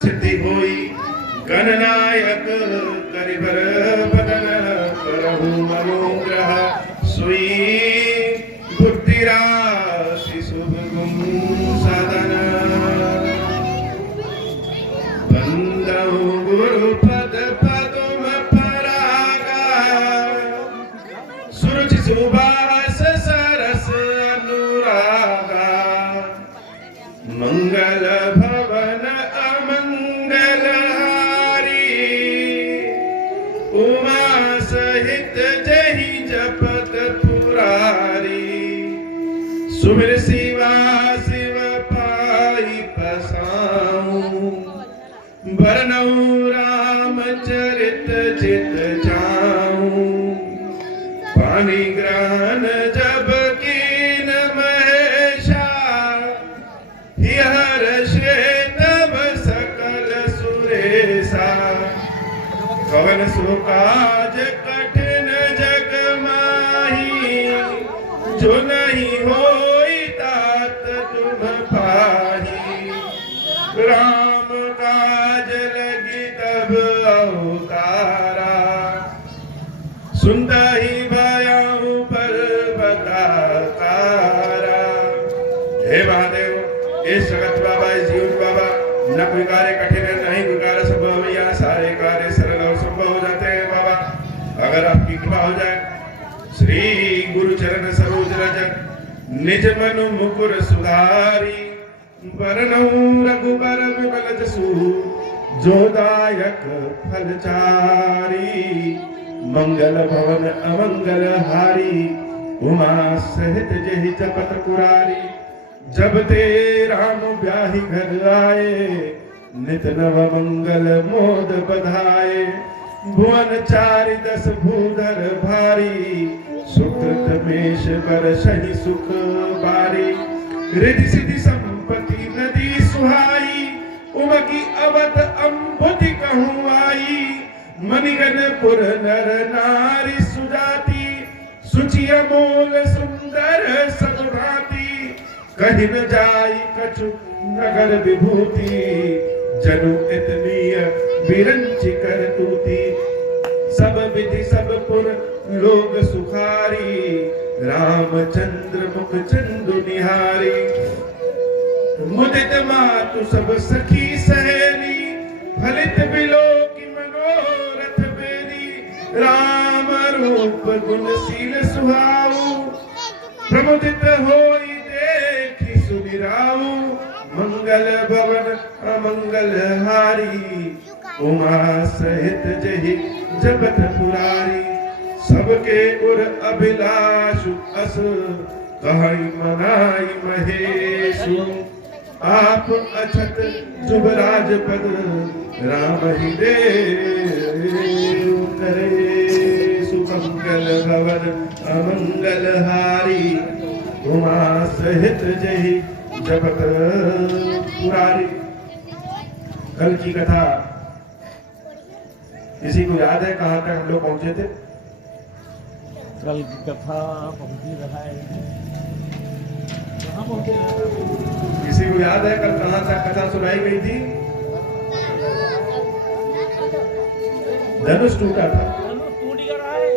सिद्धि होई गणनायक करिबर बदन करहु मनोग्रह सुई बुद्धि राशि शुभ गुण सदन बंदहु गुरु पद पदुम परागा सुरुचि सुबास सरस अनुरागा मंगल भवन अमंगल हारी उमा सहित जहि जपत पुरारी सुमिर शिवा शिव पाई पसाऊं बरनऊ राम चरित चित जाऊं पानी ग्रहण जब कीन महेशा हर श्वेतव सकल सुरेशा कवन सुकाज कठिन जग माही जो नहीं होई तात तुम पाही राम काज लगी तब अवतारा सुनता ही भयाऊं पर बतातारा। हे महादेव, इस जगत बाबा, इस जीवन बाबा, न कोई कार्य कठिन है, न ही कोई कार्य संभव है। यहाँ सारे कार्य सरल और संभव हो जाते हैं बाबा, अगर आपकी कृपा हो जाए। श्री गुरु चरण सरोज रज निज मनु मुकुर सुधारी बरनऊ रघुबर विमल जसु जोदायक फलचारी मंगल भवन अमंगल हारी उमा सहित जहि जपत पुरारी जब ते राम ब्याही घर आए नित नव मंगल मोद बधाए भुवन चारि दस भूधर भारी सुकृत मेष बर शनि सुख बारी रिद्धि सिद्धि संपत्ति नदी सुहाई उमकी अवध अम्बुधि कहूँ आई मणिगण पुर नर नारी सुजाति सुचि अमोल सुंदर सब भांति कहीं न जाई कछु नगर विभूति जनु इतनीय बिरंचि कर तूती सब विधि सब पुर लोग सुखारी रामचंद्र मुख चंदु निहारी मुदित मातु सब सखी सहेली फलित बिलो की मनोरथ बेली राम रूप गुणशील सुहाऊ प्रमुदित होई देखी सुनिराऊ मंगल भवन अमंगल हारी उमा सहित जहि जगत पुरारी सबके उर अभिलाषु अस कहि मनाई महेशु आप अछत जुबराज पद राम ही दे करे सुमंगल भवन अमंगल हारी उमा सहित जहि जगत पुरारी। कल की कथा किसी को याद है कहाँ तक हम लोग पहुंचे थे? कल की कथा पहुंची रहा है, कहाँ पहुंचे? किसी को याद है कल कहाँ तक कथा सुनाई गई थी? धनुष टूटा था। धनुष टूट गया रहा है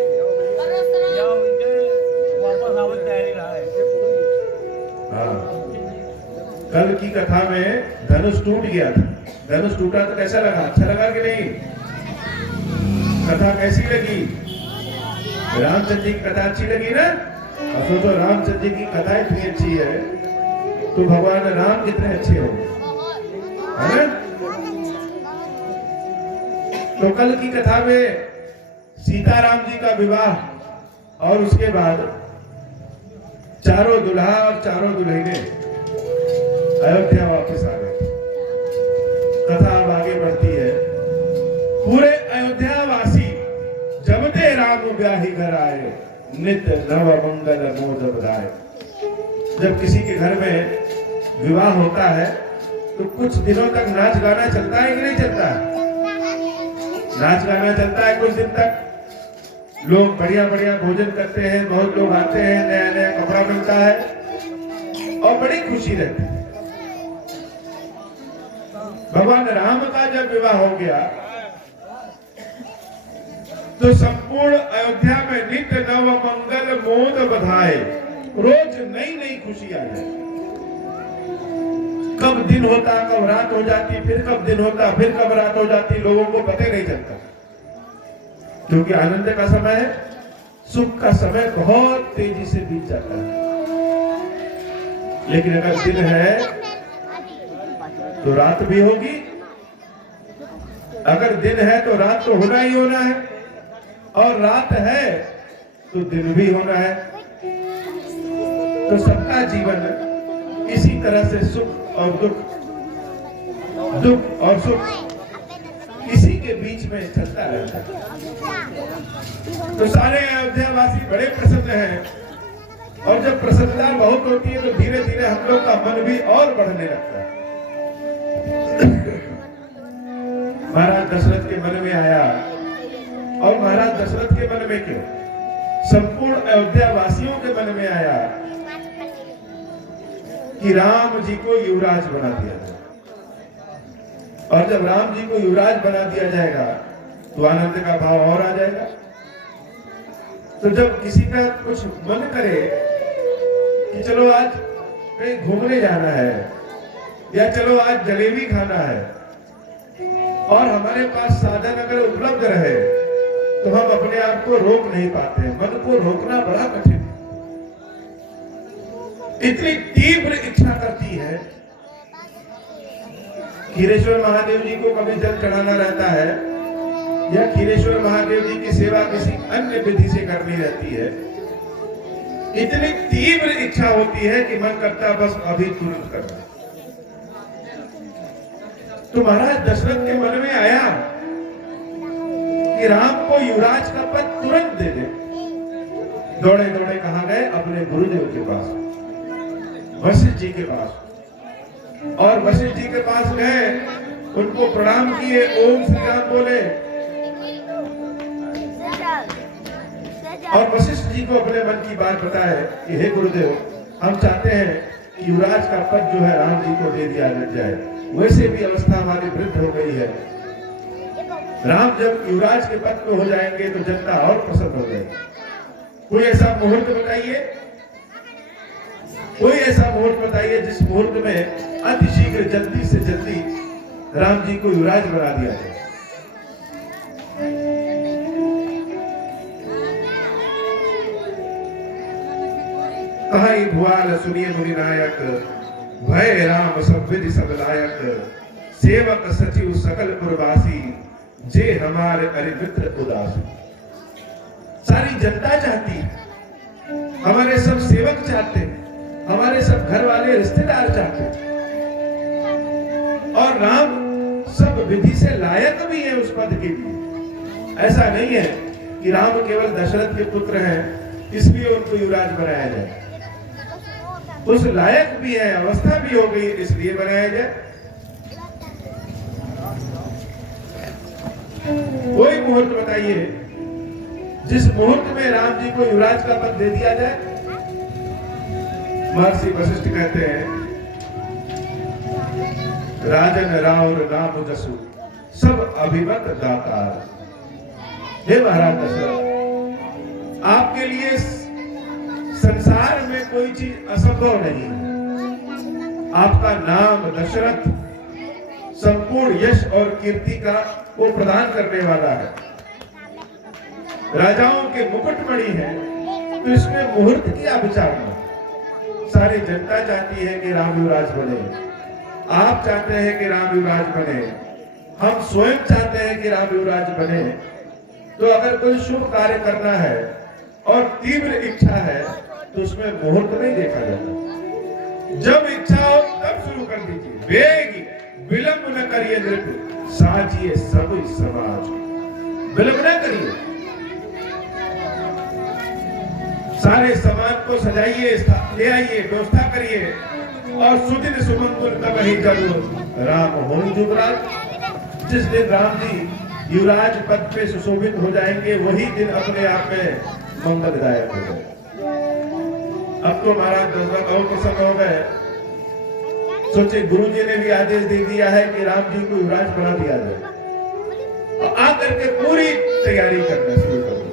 या उनके वापस आवे तैयारी रहा है। हाँ, कल की कथा में धनुष टूट गया था। धनुष टूटा तो कैसा लगा? अच्छा लगा कि नहीं? कथा कैसी लगी? रामचंद्र जी की कथा अच्छी लगी ना? अब सोचो रामचंद्र जी की कथा इतनी अच्छी है तो भगवान राम कितने अच्छे होंगे, है ना? तो कल की कथा में सीताराम जी का विवाह और उसके बाद चारों दुल्हा और चारों दुल्हने अयोध्या वापस आ गए। कथा अब आगे बढ़ती है। पूरे अयोध्या वासी जब ते राम ब्याही घर आए नित नव मंगल मोद बधाए। जब किसी के घर में विवाह होता है तो कुछ दिनों तक नाच गाना चलता है कि नहीं चलता है? नाच गाना चलता है कुछ दिन तक। लोग बढ़िया बढ़िया भोजन करते हैं, बहुत लोग आते हैं, नया नया कपड़ा मिलता है और बड़ी खुशी रहती है। भगवान राम का जब विवाह हो गया तो संपूर्ण अयोध्या में नित्य नव मंगल मोद बधाए, रोज नई नई खुशी आ जाए। कब दिन होता, कब रात हो जाती, फिर कब दिन होता, फिर कब रात हो जाती, लोगों को पता नहीं चलता, क्योंकि आनंद का समय है, सुख का समय बहुत तेजी से बीत जाता है। लेकिन अगर दिन है तो रात भी होगी, अगर दिन है तो रात तो होना ही होना है, और रात है तो दिन भी होना है। तो सबका जीवन इसी तरह से सुख और दुख, दुख और सुख इसी के बीच में चलता रहता है। तो सारे अयोध्यावासी बड़े प्रसन्न हैं, और जब प्रसन्नता बहुत होती है तो धीरे धीरे हम लोग का मन भी और बढ़ने लगता है। महाराज दशरथ के मन में आया, और महाराज दशरथ के मन में क्यों, संपूर्ण अयोध्या वासियों के मन में आया कि राम जी को युवराज बना दिया जाए। और जब राम जी को युवराज बना दिया जाएगा तो आनंद का भाव और आ जाएगा। तो जब किसी का कुछ मन करे कि चलो आज कहीं घूमने जाना है, या चलो आज जलेबी खाना है, और हमारे पास साधन अगर उपलब्ध रहे तो हम अपने आप को रोक नहीं पाते, मन को रोकना बड़ा कठिन है। इतनी तीव्र इच्छा करती है। खीरेश्वर महादेव जी को कभी जल चढ़ाना रहता है, या खीरेश्वर महादेव जी की सेवा किसी अन्य विधि से करनी रहती है, इतनी तीव्र इच्छा होती है कि मन करता बस अभी तुरंत करना। तो महाराज दशरथ के मन में आया कि राम को युवराज का पद तुरंत दे दे। दौड़े दौड़े कहां गए? अपने गुरुदेव के पास, वशिष्ठ जी के पास। और वशिष्ठ जी के पास गए, उनको प्रणाम किए, ओम श्री राम बोले, और वशिष्ठ जी को अपने मन की बात बताए कि हे गुरुदेव, हम चाहते हैं कि युवराज का पद जो है राम जी को दे दिया जाए। वैसे भी अवस्था हमारी वृद्ध हो गई है, राम जब युवराज के पद पे हो जाएंगे तो जनता और प्रसन्न हो जाएगी। कोई ऐसा मुहूर्त बताइए, कोई ऐसा मुहूर्त बताइए जिस मुहूर्त में अतिशीघ्र जल्दी से जल्दी राम जी को युवराज बना दिया जाए। कहाई भुआल सुनिए मुनि नायक, भय राम सब विधि सब लायक, सेवक सचिव सकल पुरवासी, जे हमारे अरिमित्र उदासी। सारी जनता चाहती है, हमारे सब सेवक चाहते हैं, हमारे सब घर वाले रिश्तेदार चाहते हैं, और राम सब विधि से लायक भी है उस पद के लिए। ऐसा नहीं है कि राम केवल दशरथ के पुत्र हैं इसलिए उनको युवराज बनाया जाए, उस लायक भी है, अवस्था भी हो गई इसलिए बनाया जाए। कोई मुहूर्त बताइए जिस मुहूर्त में राम जी को युवराज का पद दे दिया जाए। महर्षि वशिष्ठ कहते हैं, राजन राउर नाम जसु, सब अभिमत दातार। हे महाराज दशरथ, आपके लिए संसार में कोई चीज असंभव नहीं है। आपका नाम दशरथ संपूर्ण यश और कीर्ति का वो प्रदान करने वाला है, राजाओं के मुकुटमणि है, तो इसमें मुहूर्त की क्या विचारना। सारी जनता चाहती है कि राम युवराज बने, आप चाहते हैं कि राम युवराज बने, हम स्वयं चाहते हैं कि राम युवराज बने। तो अगर कोई शुभ कार्य करना है और तीव्र इच्छा है तो उसमें मुहूर्त नहीं देखा जाता। जब इच्छा हो तब शुरू कर दीजिए, वेग विलंब न करिए, नृत्य साजिए सब समाज, विलंब न करिए, सारे सामान को सजाइए, ले आइए, व्यवस्था करिए, और सुदिन सुमंगल तब ही जब राम हो युवराज। जिस दिन राम जी युवराज पद पे सुशोभित हो जाएंगे वही दिन अपने आप में मंगलदायक हो जाए। अब तो महाराज दशरथ और प्रसन्न हो गए सोचे गुरु जी ने भी आदेश दे दिया है कि राम जी को युवराज बना दिया जाए, और आकर के पूरी तैयारी करना शुरू कर दी।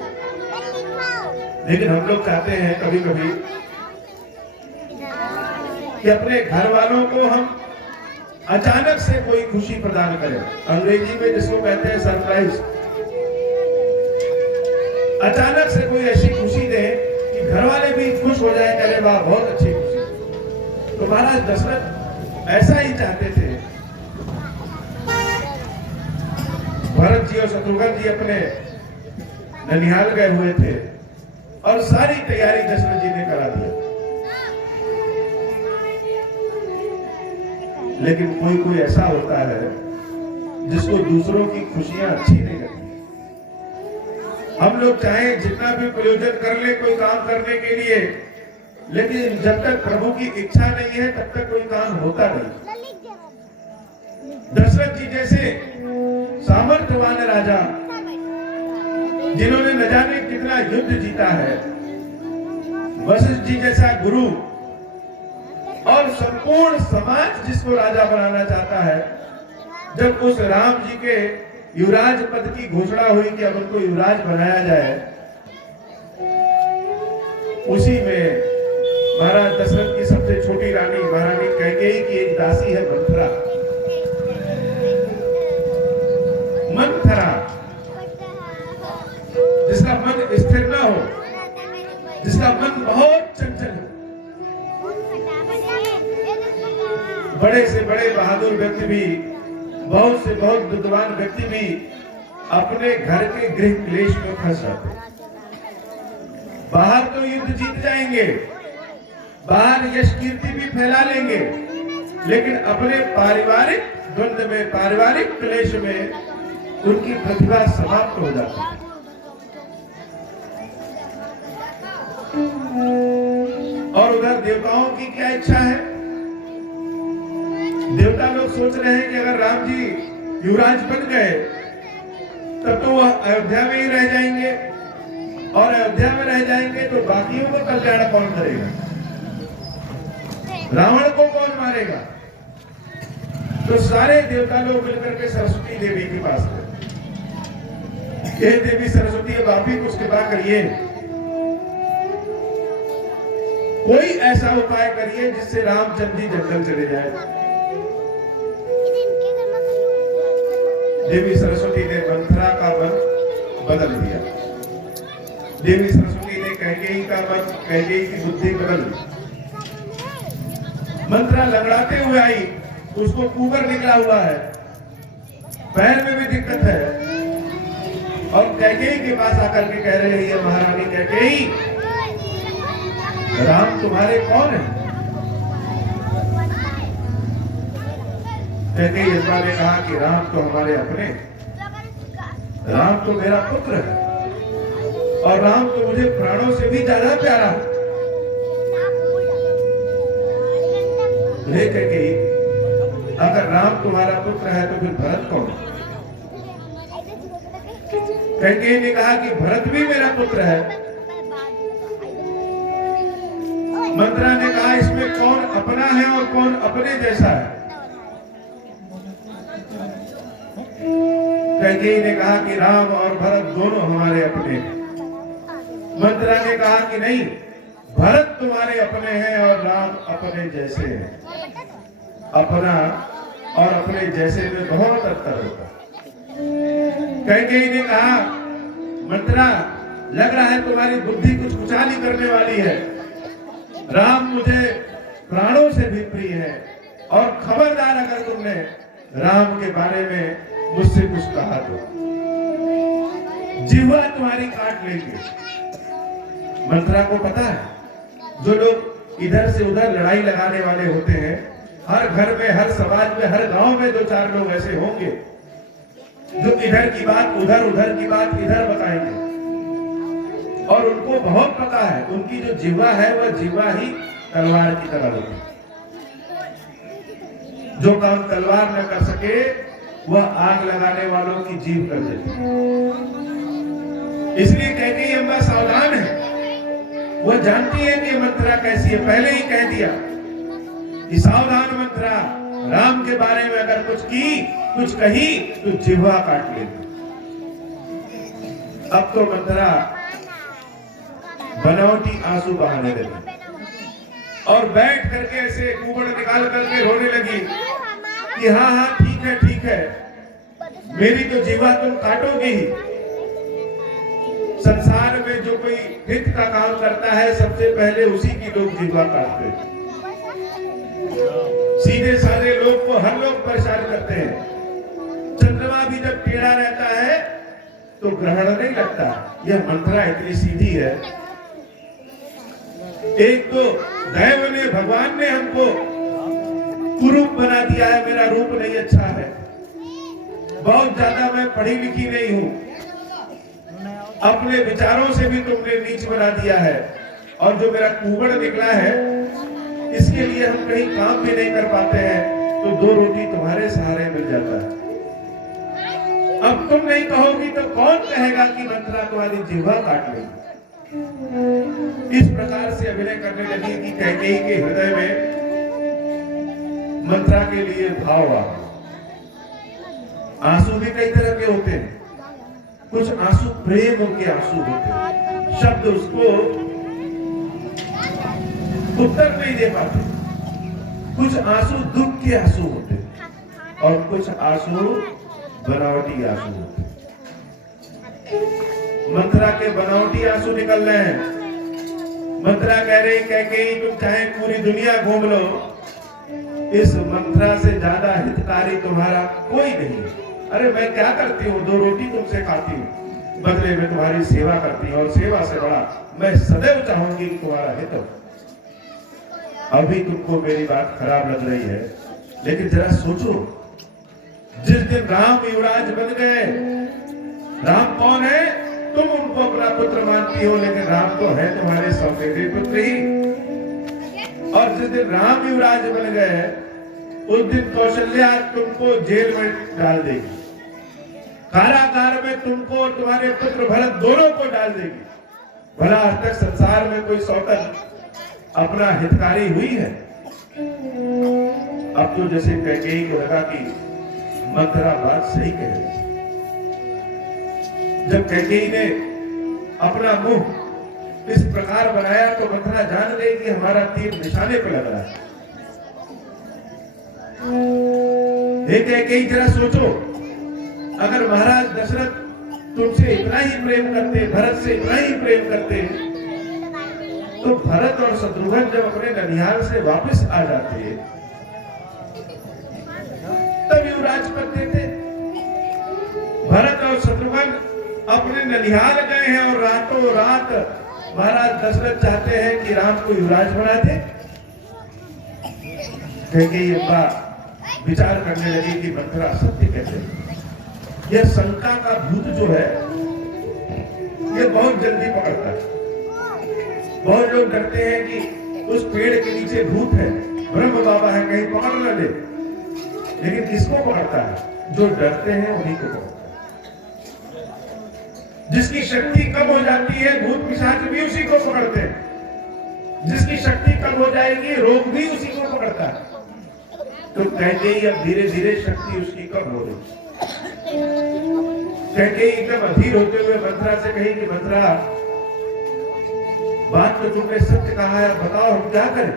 लेकिन हम लोग चाहते हैं कभी कभी कि अपने घर वालों को हम अचानक से कोई खुशी प्रदान करें। अंग्रेजी में जिसको कहते हैं सरप्राइज। अचानक से कोई ऐसी खुशी दे कि घर वाले भी खुश हो जाए, कहे वाह बहुत अच्छी खुशी। तो महाराज दशरथ ऐसा ही चाहते थे। भरत जी और शत्रुघ्न जी अपने ननिहाल गए हुए थे और सारी तैयारी दशरथ जी ने करा दिया। लेकिन कोई कोई ऐसा होता है जिसको दूसरों की खुशियां अच्छी नहीं लगती। हम लोग चाहे जितना भी प्रयोजन कर ले कोई काम करने के लिए, लेकिन जब तक प्रभु की इच्छा नहीं है तब तक कोई काम होता नहीं। दशरथ जी जैसे सामर्थ्यवान राजा, जिन्होंने न जाने कितना युद्ध जीता है, वशिष्ठ जी जैसा गुरु, और संपूर्ण समाज जिसको राजा बनाना चाहता है, जब उस राम जी के युवराज पद की घोषणा हुई कि अब उनको युवराज बनाया जाए, उसी में महाराज दशरथ की सबसे छोटी रानी महारानी कैकेयी की एक दासी है मंथरा। मंथरा जिसका मन स्थिर न हो, जिसका मन बहुत चंचल हो। बड़े से बड़े बहादुर व्यक्ति भी, बहुत से बहुत विद्वान व्यक्ति भी अपने घर के गृह क्लेश में फंस जाते। बाहर तो युद्ध जीत जाएंगे, बाहर यश कीर्ति भी फैला लेंगे, लेकिन अपने पारिवारिक द्वंद्व में, पारिवारिक क्लेश में उनकी प्रतिभा समाप्त हो जाती है। और उधर देवताओं की क्या इच्छा है? देवता लोग सोच रहे हैं कि अगर राम जी युवराज बन गए तब तो वह अयोध्या में ही रह जाएंगे, और अयोध्या में रह जाएंगे तो बाकियों को कल्याण कौन करेगा? रावण को कौन मारेगा? तो सारे देवता लोग मिलकर के सरस्वती देवी के पास गए। हे देवी सरस्वती, अब आप ही कुछ कृपा करिए, कोई ऐसा उपाय करिए जिससे रामचंद्र जी जंगल चले जाए। देवी सरस्वती ने मंथरा का मन बदल दिया। देवी सरस्वती ने कैकेयी का मन, कैकेयी की बुद्धि बदल दी। मंथरा लंगड़ाते हुए आई, उसको कुबर निकला हुआ है, पैर में भी दिक्कत है, और कैकेयी के पास आकर के कह रही है, महारानी कैकेयी, राम तुम्हारे कौन है? कैकेयी ने कहा कि राम तो हमारे अपने, राम तो मेरा पुत्र है, और राम तो मुझे प्राणों से भी ज्यादा प्यारा है। कैकेयी, अगर राम तुम्हारा पुत्र है तो फिर भरत कौन? कैकेयी ने कहा कि भरत भी मेरा पुत्र है। मंथरा ने कहा इसमें कौन अपना है और कौन अपने जैसा है? कैकेयी ने कहा कि राम और भरत दोनों हमारे अपने। मंथरा ने कहा कि नहीं, भरत तुम्हारे अपने हैं और राम अपने जैसे हैं। अपना और अपने जैसे में बहुत अंतर होता है। कैकेयी ने कहा, मंथरा, लग रहा है तुम्हारी बुद्धि कुछ कुचाली करने वाली है। राम मुझे प्राणों से भी प्रिय है, और खबरदार अगर तुमने राम के बारे में मुझसे कुछ कहा तो जिह्वा तुम्हारी काट लेंगे। मंथरा को पता है, जो लोग इधर से उधर लड़ाई लगाने वाले होते हैं, हर घर में, हर समाज में, हर गांव में दो चार लोग ऐसे होंगे जो इधर की बात उधर, उधर की बात इधर बताएंगे, और उनको बहुत पता है उनकी जो जिह्वा है वह जिह्वा ही तलवार की तरह होती है। जो काम तलवार न कर सके वह आग लगाने वालों की जीभ कर देती है। इसलिए कैकेयी अम्बा सावधान है, वह जानती है कि मंथरा कैसी है, पहले ही कह दिया कि सावधान मंथरा, राम के बारे में अगर कुछ कही तो जिह्वा काट लेगी। अब तो मंथरा बनावटी आंसू बहाने लगी और बैठ करके ऐसे कुबड़ निकाल करके रोने लगी कि हाँ हाँ ठीक है, मेरी तो जीवा तुम काटोगी ही। संसार में जो कोई हित का काम करता है सबसे पहले उसी की लोग जीवा काटते हैं। सीधे साधे लोग को हर लोग परेशान करते हैं। चंद्रमा भी जब टेढ़ा रहता है तो ग्रहण नहीं लगता। यह मंथरा इतनी सीधी है। एक तो दैव ने, भगवान ने हमको कुरूप बना दिया है। मेरा रूप नहीं अच्छा है, बहुत ज्यादा मैं पढ़ी लिखी नहीं हूं, अपने विचारों से भी तुमने नीच बना दिया है, और जो मेरा कुबड़ निकला है इसके लिए हम कहीं काम भी नहीं कर पाते हैं, तो दो रोटी तुम्हारे सहारे मिल जाता है। अब तुम नहीं कहोगी तो कौन कहेगा कि मंथरा तुम्हारी जिह्वा काट लेगी। इस प्रकार से अभिनय करने लगी कि कैकेयी के हृदय में मंथरा के लिए भाव आ। आंसू भी कई तरह के होते हैं। कुछ आंसू प्रेम के आंसू होते हैं, शब्द उसको उत्तर नहीं दे पाते। कुछ आंसू दुख के आंसू होते हैं और कुछ आंसू बनावटी आंसू होते हैं। मंथरा के बनावटी आंसू निकल रहे हैं। मंथरा कह रही कैकेयी तुम चाहे पूरी दुनिया घूम लो, इस मंथरा से ज्यादा हितकारी तुम्हारा कोई नहीं। अरे मैं क्या करती हूँ, दो रोटी तुमसे खाती हूँ, बदले में तुम्हारी सेवा करती हूँ, और सेवा से बड़ा मैं सदैव चाहूंगी कि तुम्हारा हित हो। अभी तुमको मेरी बात खराब लग रही है, लेकिन जरा सोचो, जिस दिन राम युवराज बन गए, राम कौन है? तुम उनको अपना पुत्र मानती हो, लेकिन राम तो है तुम्हारे सौतेले पुत्र ही। और जिस दिन राम युवराज बन गए, उस दिन कौशल्या तुमको जेल में डाल देगी, कारागार में तुमको और तुम्हारे पुत्र भरत दोनों को डाल देगी। भला आज तक संसार में कोई सौतन अपना हितकारी हुई है? अब तो जैसे कैकेयी को लगा कि मंथरा बात सही कह रही है। जब कैकेयी ने अपना मुंह इस प्रकार बनाया तो मंथरा जान गई कि हमारा तीर निशाने पर लग रहा है। कैकेयी जरा सोचो, अगर महाराज दशरथ तुमसे इतना ही प्रेम करते, भरत से इतना ही प्रेम करते, तो भरत और शत्रुघ्न जब अपने ननिहाल से वापस आ जाते तब युवराज पद देते। भरत और शत्रुघ्न अपने ननिहाल गए हैं और रातों रात महाराज दशरथ चाहते हैं कि राम को युवराज बना दे। कैकेयी अम्बा विचार करने लगी कि मंथरा सत्य कहते हैं। यह शंका का भूत जो है ये बहुत जल्दी पकड़ता है। बहुत लोग डरते हैं कि उस पेड़ के नीचे भूत है, ब्रह्म बाबा है, कहीं पकड़ न ले। लेकिन किसको पकड़ता है? जो डरते हैं उन्हीं को पकड़ता है। जिसकी शक्ति कम हो जाती है, भूत पिशाच भी उसी को पकड़ते हैं। जिसकी शक्ति कम हो जाएगी, रोग भी उसी को पकड़ता है। तो कैकेयी अब धीरे धीरे शक्ति उसकी कम हो रही। कैकेयी एकदम अधीर होते हुए मंथरा से कही कि मंथरा, बात तो तुमने सत्य कहा है, बताओ हम क्या करें?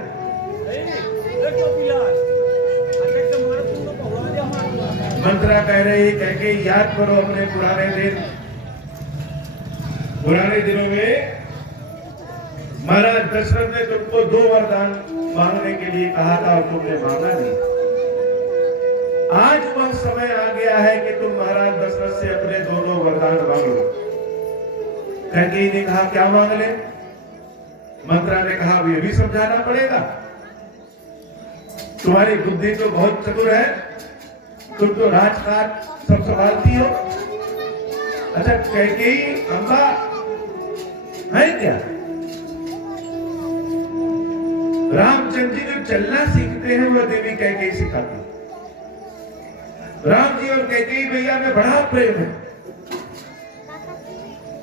मंथरा कह रही कैकेयी याद करो अपने पुराने दिन। पुराने दिनों में महाराज दशरथ ने तुमको 2 वरदान मांगने के लिए कहा था और तुमने मांगा नहीं। आज वह समय आ गया है कि तुम महाराज दशरथ से अपने दोनों वरदान मांग लो। कैकेयी ने कहा क्या मांग ले? मंथरा ने कहा ये भी समझाना पड़ेगा, तुम्हारी बुद्धि तो बहुत चतुर है, तुम तो राजकाज सब संभालती हो। अच्छा कैकेयी अम्बा है क्या? रामचंद्र जी जो चलना सीखते हैं वह देवी कैकेयी सिखाती है। राम जी और कैकेयी भैया में बड़ा प्रेम है।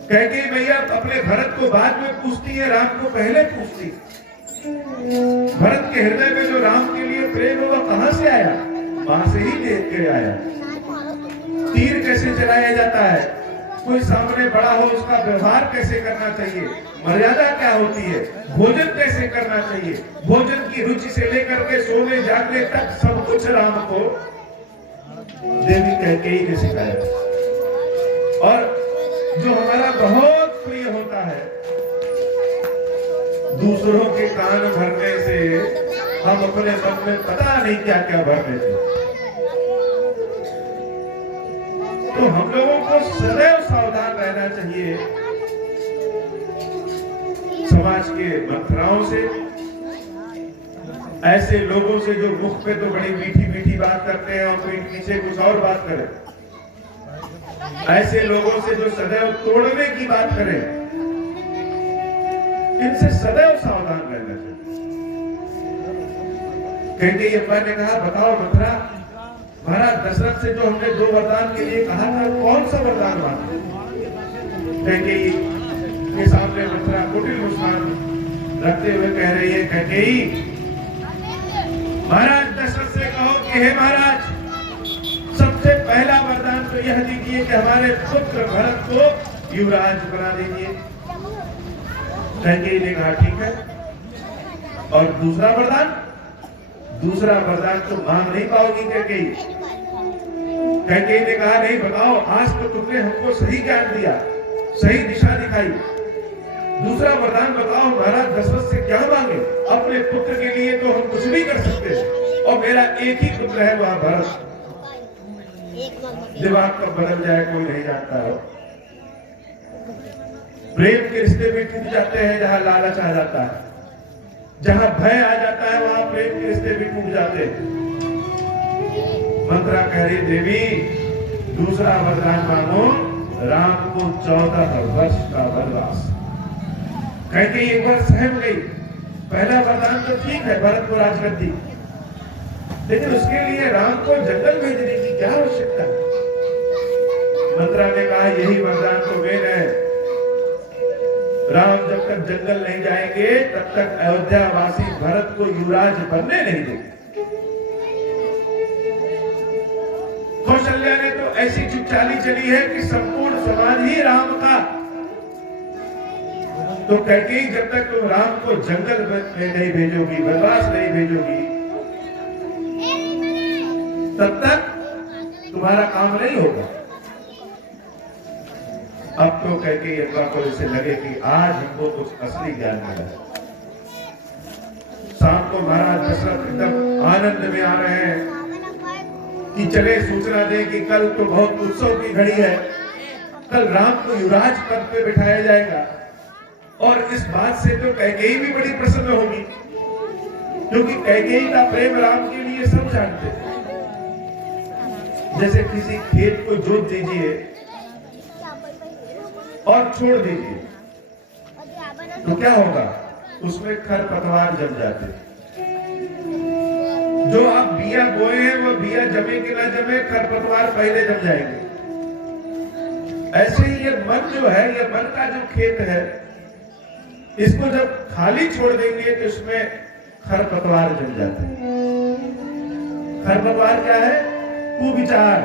कैकेयी भैया अपने भरत को बाद में पूछती है, राम को पहले पूछती है। भरत के हृदय में जो राम के लिए प्रेम है वह कहां से आया? मां से ही देख के आया। तीर कैसे चलाया जाता है, कोई सामने बड़ा हो उसका व्यवहार कैसे करना चाहिए, मर्यादा क्या होती है, भोजन कैसे करना चाहिए, भोजन की रुचि से लेकर के सोने जागने तक सब कुछ राम को देवी कैकेयी ने सिखाया। और जो हमारा बहुत प्रिय होता है, दूसरों के कान भरने से हम अपने मन में पता नहीं क्या क्या भर देते। तो हम लोगों को सदैव सावधान रहना चाहिए समाज के मंत्राओं से, ऐसे लोगों से जो मुख पे तो बड़ी मीठी मीठी बात करते हैं और पीठ पीछे कुछ और बात करें, ऐसे लोगों से जो सदैव तोड़ने की बात करें, इनसे सदैव सावधान रहना चाहिए। कैकेयी अम्मा ने कहा, बताओ मथुरा, महाराज दशरथ से जो हमने 2 वरदान के लिए कहा था, कौन सा वरदान मांगे? कैकेयी के सामने मथुरा कुटिल मुस्कान रखते हुए कह रही है, कैकेयी महाराज दशरथ से कहो कि हे महाराज, सबसे पहला वरदान तो यह दीजिए कि हमारे पुत्र भरत को युवराज बना दीजिए। कैकेयी ने कहा ठीक है। और दूसरा वरदान? दूसरा वरदान तो मांग नहीं पाओगी कैकेयी। कैकेयी ने कहा नहीं, बताओ, आज तो तुमने हमको सही ज्ञान दिया, सही दिशा दिखाई, दूसरा वरदान बताओ महाराज दशरथ से क्या मांगे? अपने पुत्र के लिए तो हम कुछ भी कर सकते हैं, और मेरा एक ही पुत्र है वह भरत। दिमाग कब बदल जाए कोई नहीं जानता है। प्रेम के रिश्ते भी टूट जाते हैं जहां लालच आ जाता है, जहां भय आ जाता है वहां प्रेम के रिश्ते भी टूट जाते हैं। मंत्रा कह रही, देवी दूसरा वरदान मांगो, राम को 14 वर्ष का वनवास। कैकेयी एक बार सहम गई। पहला वरदान तो ठीक है, भरत को राजगद्दी, लेकिन उसके लिए राम को जंगल भेजने की क्या आवश्यकता है? मंत्रा ने कहा, यही वरदान तो मेन है, राम जब तक जंगल नहीं जाएंगे तब तक अयोध्या वासी भरत को युवराज बनने नहीं देंगे। कौशल्या ने तो ऐसी चुपचाली चली है कि संपूर्ण समाज ही राम का। तो कैकेयी जब तक तुम राम को जंगल में नहीं भेजोगी, वनवास नहीं भेजोगी, तब तक तुम्हारा काम नहीं होगा। अब तो कैकेयी अम्मा को इसे लगे कि आज हमको कुछ असली ज्ञान मिला। शाम को महाराज दशरथ एकदम आनंद में आ रहे हैं कि चले सूचना दे कि कल तो बहुत उत्सव की घड़ी है, कल राम को युवराज पद पे बिठाया जाएगा। और इस बात से तो कैकेयी भी बड़ी प्रसन्न होगी, क्योंकि कैकेयी का प्रेम राम के लिए सब जानते हैं। जैसे किसी खेत को जोत दीजिए और छोड़ दीजिए तो क्या होगा? उसमें खरपतवार जम जाते हैं। जो आप बिया बोए हैं वो बिया जमे कि ना जमे, खरपतवार पहले जम जाएंगे। ऐसे ही ये मन जो है, ये मन का जो खेत है, इसको जब खाली छोड़ देंगे तो इसमें खरपतवार जम जाते हैं। खरपतवार क्या है? कुविचार।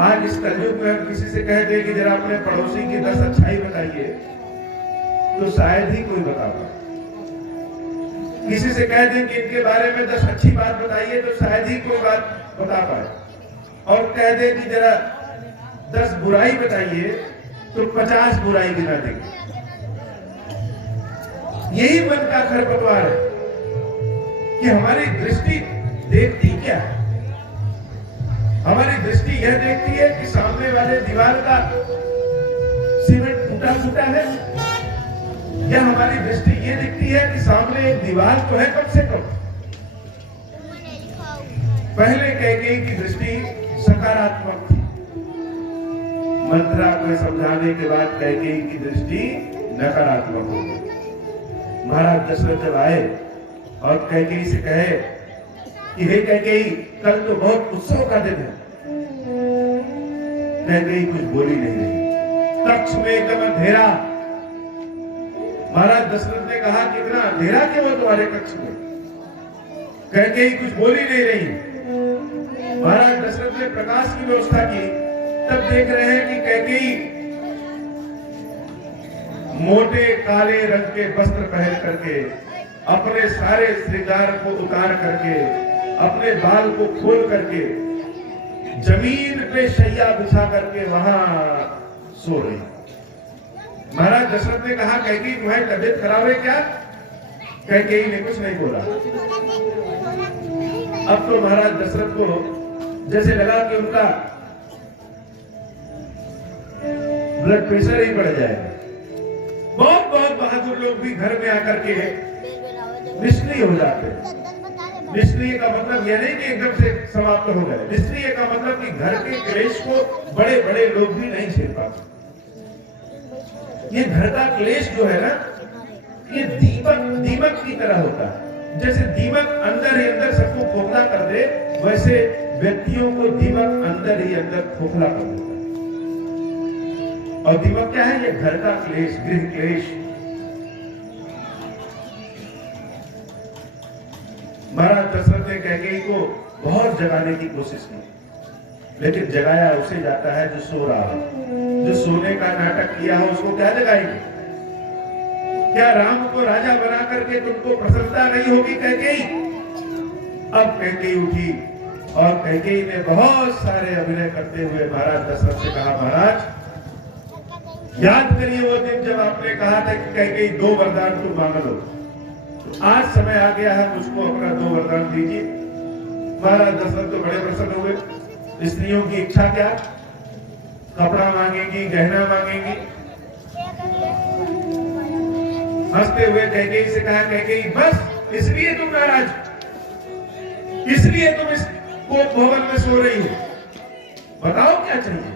आज इस कलयुग में हम किसी से कह दे कि जरा अपने पड़ोसी की 10 अच्छाई बताइए, तो शायद ही कोई बता पाए। किसी से कह दें कि इनके बारे में 10 अच्छी बात बताइए, तो शायद ही कोई बात बता पाए। और कह दे कि जरा 10 बुराई बताइए, तो 50 बुराई गिना देंगे। यही मन का खरपतवार है कि हमारी दृष्टि देखती क्या है? हमारी दृष्टि यह देखती है कि सामने वाले दीवार का सीमेंट टूटा फूटा है, या हमारी दृष्टि ये दिखती है कि सामने एक दीवार तो है कम से कम। पहले कैकेयी की दृष्टि सकारात्मक थी, मंत्रा को समझाने के बाद कैकेयी की दृष्टि नकारात्मक हो गई। महाराज दशरथ जब आए और कैकेयी से कहे कि हे कैकेयी, कल तो बहुत उत्सव का दिन है, कैकेयी कुछ बोली नहीं रही। कक्ष में एकदम अंधेरा, महाराज दशरथ ने कहा कि इतना अंधेरा क्यों है तुम्हारे कक्ष में? कैकेयी कुछ बोल ही नहीं रही। महाराज दशरथ ने प्रकाश की व्यवस्था की, तब देख रहे हैं कि कैकेयी मोटे काले रंग के वस्त्र पहन करके, अपने सारे श्रृंगार को उतार करके, अपने बाल को खोल करके, जमीन पे शैया बिछा करके वहां सो रही। महाराज दशरथ ने कहा कैकेयी तुम्हारी तबीयत खराब है क्या? कैकेयी ने कुछ नहीं बोला। अब तो महाराज दशरथ को जैसे लगा कि उनका ब्लड प्रेशर ही बढ़ जाएगा। बहुत बहुत बहादुर लोग भी घर में आकर के निष्क्रिय हो जाते हैं। निष्क्रिय का मतलब यह नहीं कि एकदम से समाप्त हो गए। निष्क्रिय का मतलब कि घर के क्लेश को बड़े बड़े लोग भी नहीं झेल पाते। ये घर का क्लेश जो है ना, ये दीमक की तरह होता है। जैसे दीमक अंदर ही अंदर सबको खोखला कर दे, वैसे व्यक्तियों को दीमक अंदर ही अंदर खोखला कर देता है। और दीमक क्या है? ये घर का क्लेश, गृह क्लेश। महाराज दशरथ ने कैकेयी को बहुत जगाने की कोशिश की, लेकिन जगाया उसे जाता है जो सो रहा है। जो सोने का नाटक किया हो उसको क्या जगाएंगे? क्या राम को राजा बना करके तुमको प्रसन्नता नहीं होगी कैकेयी? अब कैकेयी उठी और कैकेयी ने बहुत सारे अभिनय करते हुए महाराज दशरथ से कहा, महाराज याद करिए वो दिन जब आपने कहा था कि कैकेयी 2 वरदान तुम मांग लो। तो आज समय आ गया है, मुझको अपना 2 वरदान दीजिए। महाराज दशरथ तो बड़े प्रसन्न हुए। स्त्रियों की इच्छा क्या? कपड़ा मांगेंगी, गहना मांगेंगी। हंसते हुए कैकेयी से कहा, कैकेयी बस इसलिए तुम नाराज, इसलिए तुम इस कोप भवन में सो रही हो? बताओ क्या चाहिए?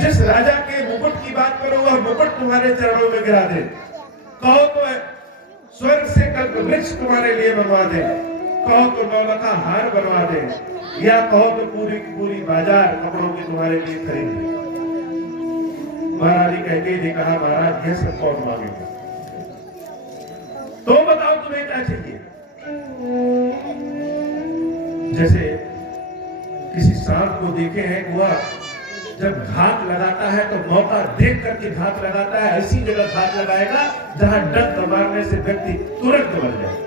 जिस राजा के मुकुट की बात करो वह मुकुट तुम्हारे चरणों में गिरा दे। कहो तो स्वर्ग से कल्प वृक्ष तुम्हारे लिए बनवा दे, कहो तो नौलखा हार बनवा दे, या कहो तो पूरी पूरी बाजार कपड़ों की तुम्हारे लिए खरीद दे। महारानी कैकेयी ने कहा, महाराज यह सब कौन मांगेगा? तो बताओ तुम्हें क्या चाहिए? जैसे किसी सांप को देखे हैं, वह जब घात लगाता है तो मौका देख करके घात लगाता है। ऐसी जगह घात लगाएगा जहां डंक मारने से व्यक्ति तुरंत मर जाए।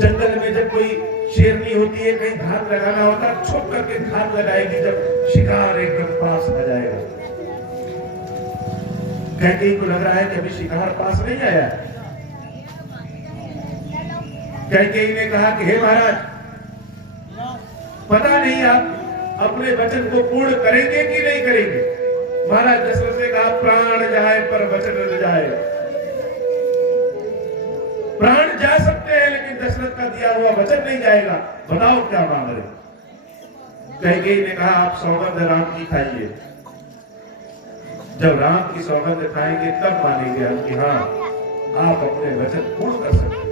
जंगल में जब कोई शेरनी होती है, कहीं घात लगाना होता है, छुप करके घात लगाएगी जब शिकार एकदम पास आ जाएगा। कैकेयी को लग रहा है कि अभी शिकार पास नहीं आया। कैकेयी ने कहा कि हे महाराज, पता नहीं आप अपने वचन को पूर्ण करेंगे कि नहीं करेंगे। महाराज दशरथ ने कहा, प्राण जाए पर वचन न जाए। प्राण जा सकते हैं लेकिन दशरथ का दिया हुआ वचन नहीं जाएगा। बताओ क्या मांग रहे? कैकेयी ने कहा, आप सौगंध राम की खाइए। जब राम की सौगंध खाएंगे तब मानेंगे हम कि हाँ आप अपने वचन पूर्ण कर सकते हैं।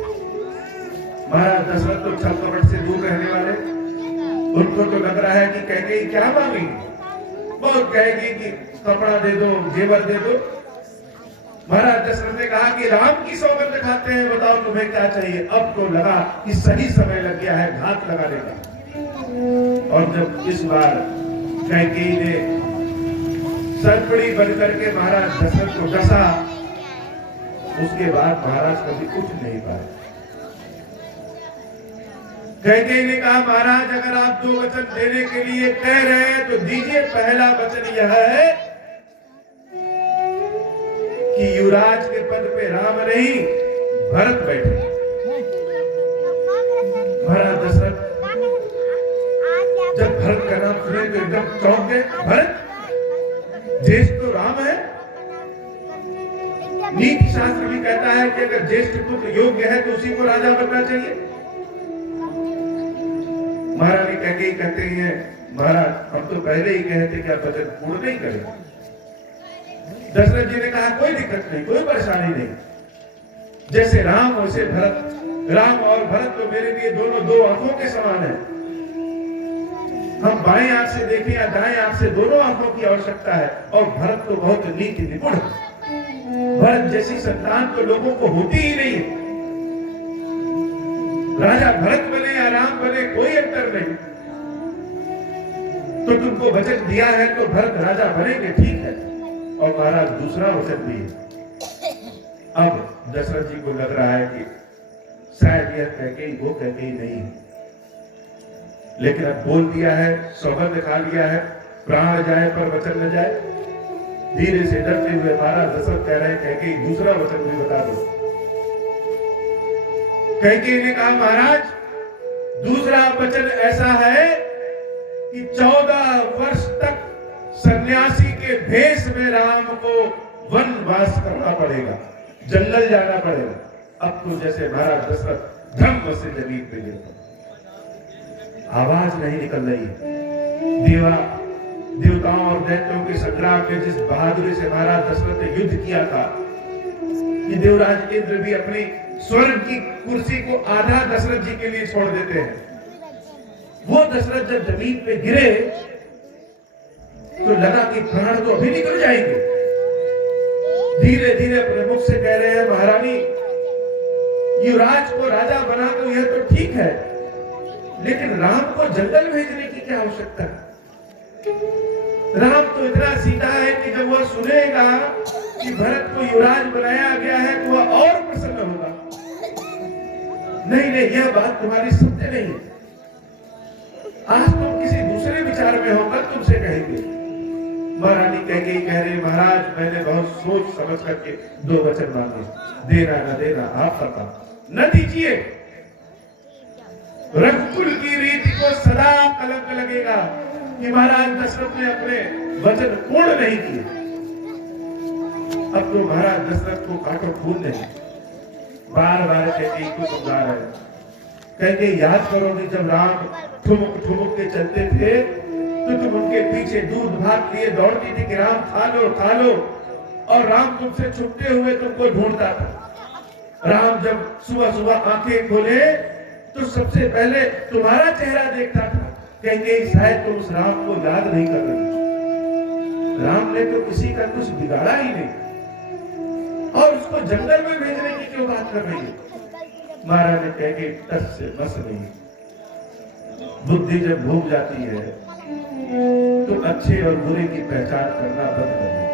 महाराज दशरथ तो छल कपट से दूर रहने वाले, उनको तो लग रहा है कि कैकेयी क्या मांगेगी। बहुत कहेगी कि कपड़ा दे दो, जेवर दे दो। महाराज दशरथ ने कहा कि राम की सौगंध खाते हैं, बताओ तुम्हें क्या चाहिए? अब तो लगा कि सही समय लग गया है घात लगाने का। और जब इस बार कैकेयी ने सरपड़ी बन करके महाराज दशरथ को डसा, उसके बाद महाराज कभी उठ नहीं पाए। कैकेयी ने कहा, महाराज अगर आप 2 वचन देने के लिए कह रहे हैं तो दीजिए। पहला वचन यह है कि युवराज के पद पे राम नहीं भरत बैठे। महाराज दशरथ जब भरत का नाम सुने तो एकदम चौंक गए। भरत ज्येष्ठ तो राम है। नीति शास्त्र भी कहता है कि अगर ज्येष्ठ पुत्र योग्य है तो उसी को राजा बनना चाहिए। महारानी कैकेयी कहते हैं, महाराज हम तो पहले ही कहे थे कि आप वचन पूर्ण नहीं करें। दशरथ जी ने कहा, कोई दिक्कत नहीं, कोई परेशानी नहीं। जैसे राम वैसे भरत। राम और भरत तो मेरे लिए दोनों 2 आंखों के समान है। हम बाएं आंख से देखें या दाएं आंख से, दोनों आंखों की आवश्यकता है। और भरत तो बहुत नीति निपुण है। भरत जैसी संतान तो लोगों को होती ही नहीं है। राजा भरत बने या राम बने कोई अंतर नहीं। तो तुमको वचन दिया है तो भरत राजा बनेंगे, ठीक है। और महाराज दूसरा वचन भी है। अब दशरथ जी को लग रहा है कि शायद यह कैकेयी वो कैकेयी नहीं है, लेकिन अब बोल दिया है, सौगंध खा लिया है, प्राण जाए पर वचन न जाए। धीरे से डरते हुए महाराज दशरथ कह रहे हैं कैकेयी दूसरा वचन भी बता दो। कैकेयी ने कहा महाराज दूसरा वचन ऐसा है कि 14 वर्ष तक सन्यासी के भेष में राम को वनवास करना पड़ेगा, जंगल जाना पड़ेगा। अब तो जैसे महाराज दशरथ धम्म से जमीन पे गिर पड़े, आवाज नहीं निकल रही है। देवताओं और दैत्यों के संग्राम में जिस बहादुरी से महाराज दशरथ ने युद्ध किया था कि देवराज इंद्र भी अपनी स्वर्ग की कुर्सी को आधा दशरथ जी के लिए छोड़ देते हैं। वो दशरथ जब जमीन पे गिरे तो लगा कि प्राण तो अभी निकल जाएंगे। धीरे धीरे अपने मुख से कह रहे हैं महारानी युवराज को राजा बना दो, यह तो ठीक है, लेकिन राम को जंगल भेजने की क्या आवश्यकता है? राम तो इतना सीधा है कि जब वह सुनेगा कि भरत को युवराज बनाया गया है तो वह और प्रसन्न होगा। नहीं नहीं, यह बात तुम्हारी सत्य नहीं है। आज तुम किसी दूसरे विचार में होकर तुमसे कहेंगे। महारानी कैकेयी कह रही महाराज मैंने बहुत सोच समझ करके 2 वचन मांगे, देना न देना आप पता न दीजिए। रघुकुल की रीति को सदा कलंक लगेगा कि महाराज दशरथ ने अपने वचन पूर्ण नहीं किए। अब तो महाराज दशरथ को काटो खून नहीं, बार बार कैकेयी को समझा रहे हैं। कैकेयी याद करोगे जब राम ठुमुक ठुमुक के चलते थे तो तुम उनके पीछे दूध भात लिए दौड़ती थी कि राम खा लो, और राम तुमसे छुपते हुए तुमको ढूंढता था। राम जब सुबह सुबह आंखें खोले तो सबसे पहले तुम्हारा चेहरा देखता था। कैकेयी शायद तुम उस राम को याद नहीं कर रही। राम ने तो किसी का कुछ बिगाड़ा ही नहीं, और उसको जंगल में भेजने की क्यों बात कर रही है? महाराज ने कैकेयी टस से बस नहीं। बुद्धि जब भूल जाती है तो अच्छे और बुरे की पहचान करना बंद कर देती।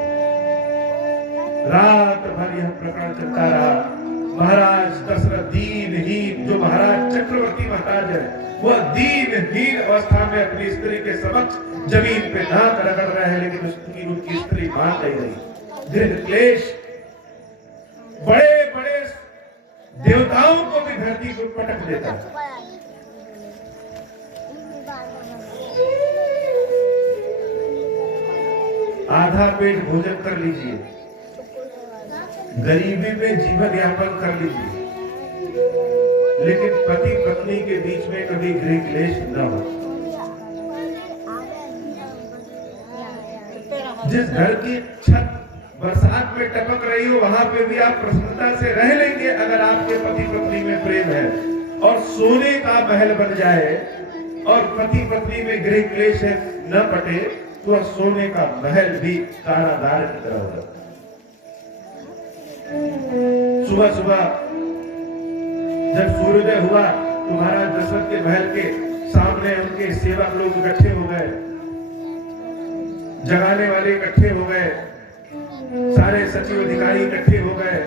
रात भर यह प्रकरण चलता रहा। महाराज दशरथ दीनहीन, जो महाराज चक्रवर्ती महाराज है, वह दीनहीन अवस्था में अपनी स्त्री के समक्ष जमीन पे दांत रगड़ रहे हैं, लेकिन उनकी स्त्री मान नहीं रही। गृह क्लेश बड़े बड़े देवताओं को भी धरती को पटक देता है। आधा पेट भोजन कर लीजिए, गरीबी में जीवन यापन कर लीजिए, लेकिन पति पत्नी के बीच में कभी गृह क्लेश न हो। जिस घर की छत बरसात में टपक रही हो वहां पे भी आप प्रसन्नता से रह लेंगे अगर आपके पति पत्नी में प्रेम है। और सोने का महल बन जाए और पति पत्नी में गृह क्लेश न पटे तो सोने का महल भी कारागार की तरह होगा। सुबह सुबह जब सूर्योदय हुआ तो महाराज दशरथ के महल के सामने उनके सेवक लोग इकट्ठे हो गए, जगाने वाले इकट्ठे हो गए, सारे सचिव अधिकारी इकट्ठे हो गए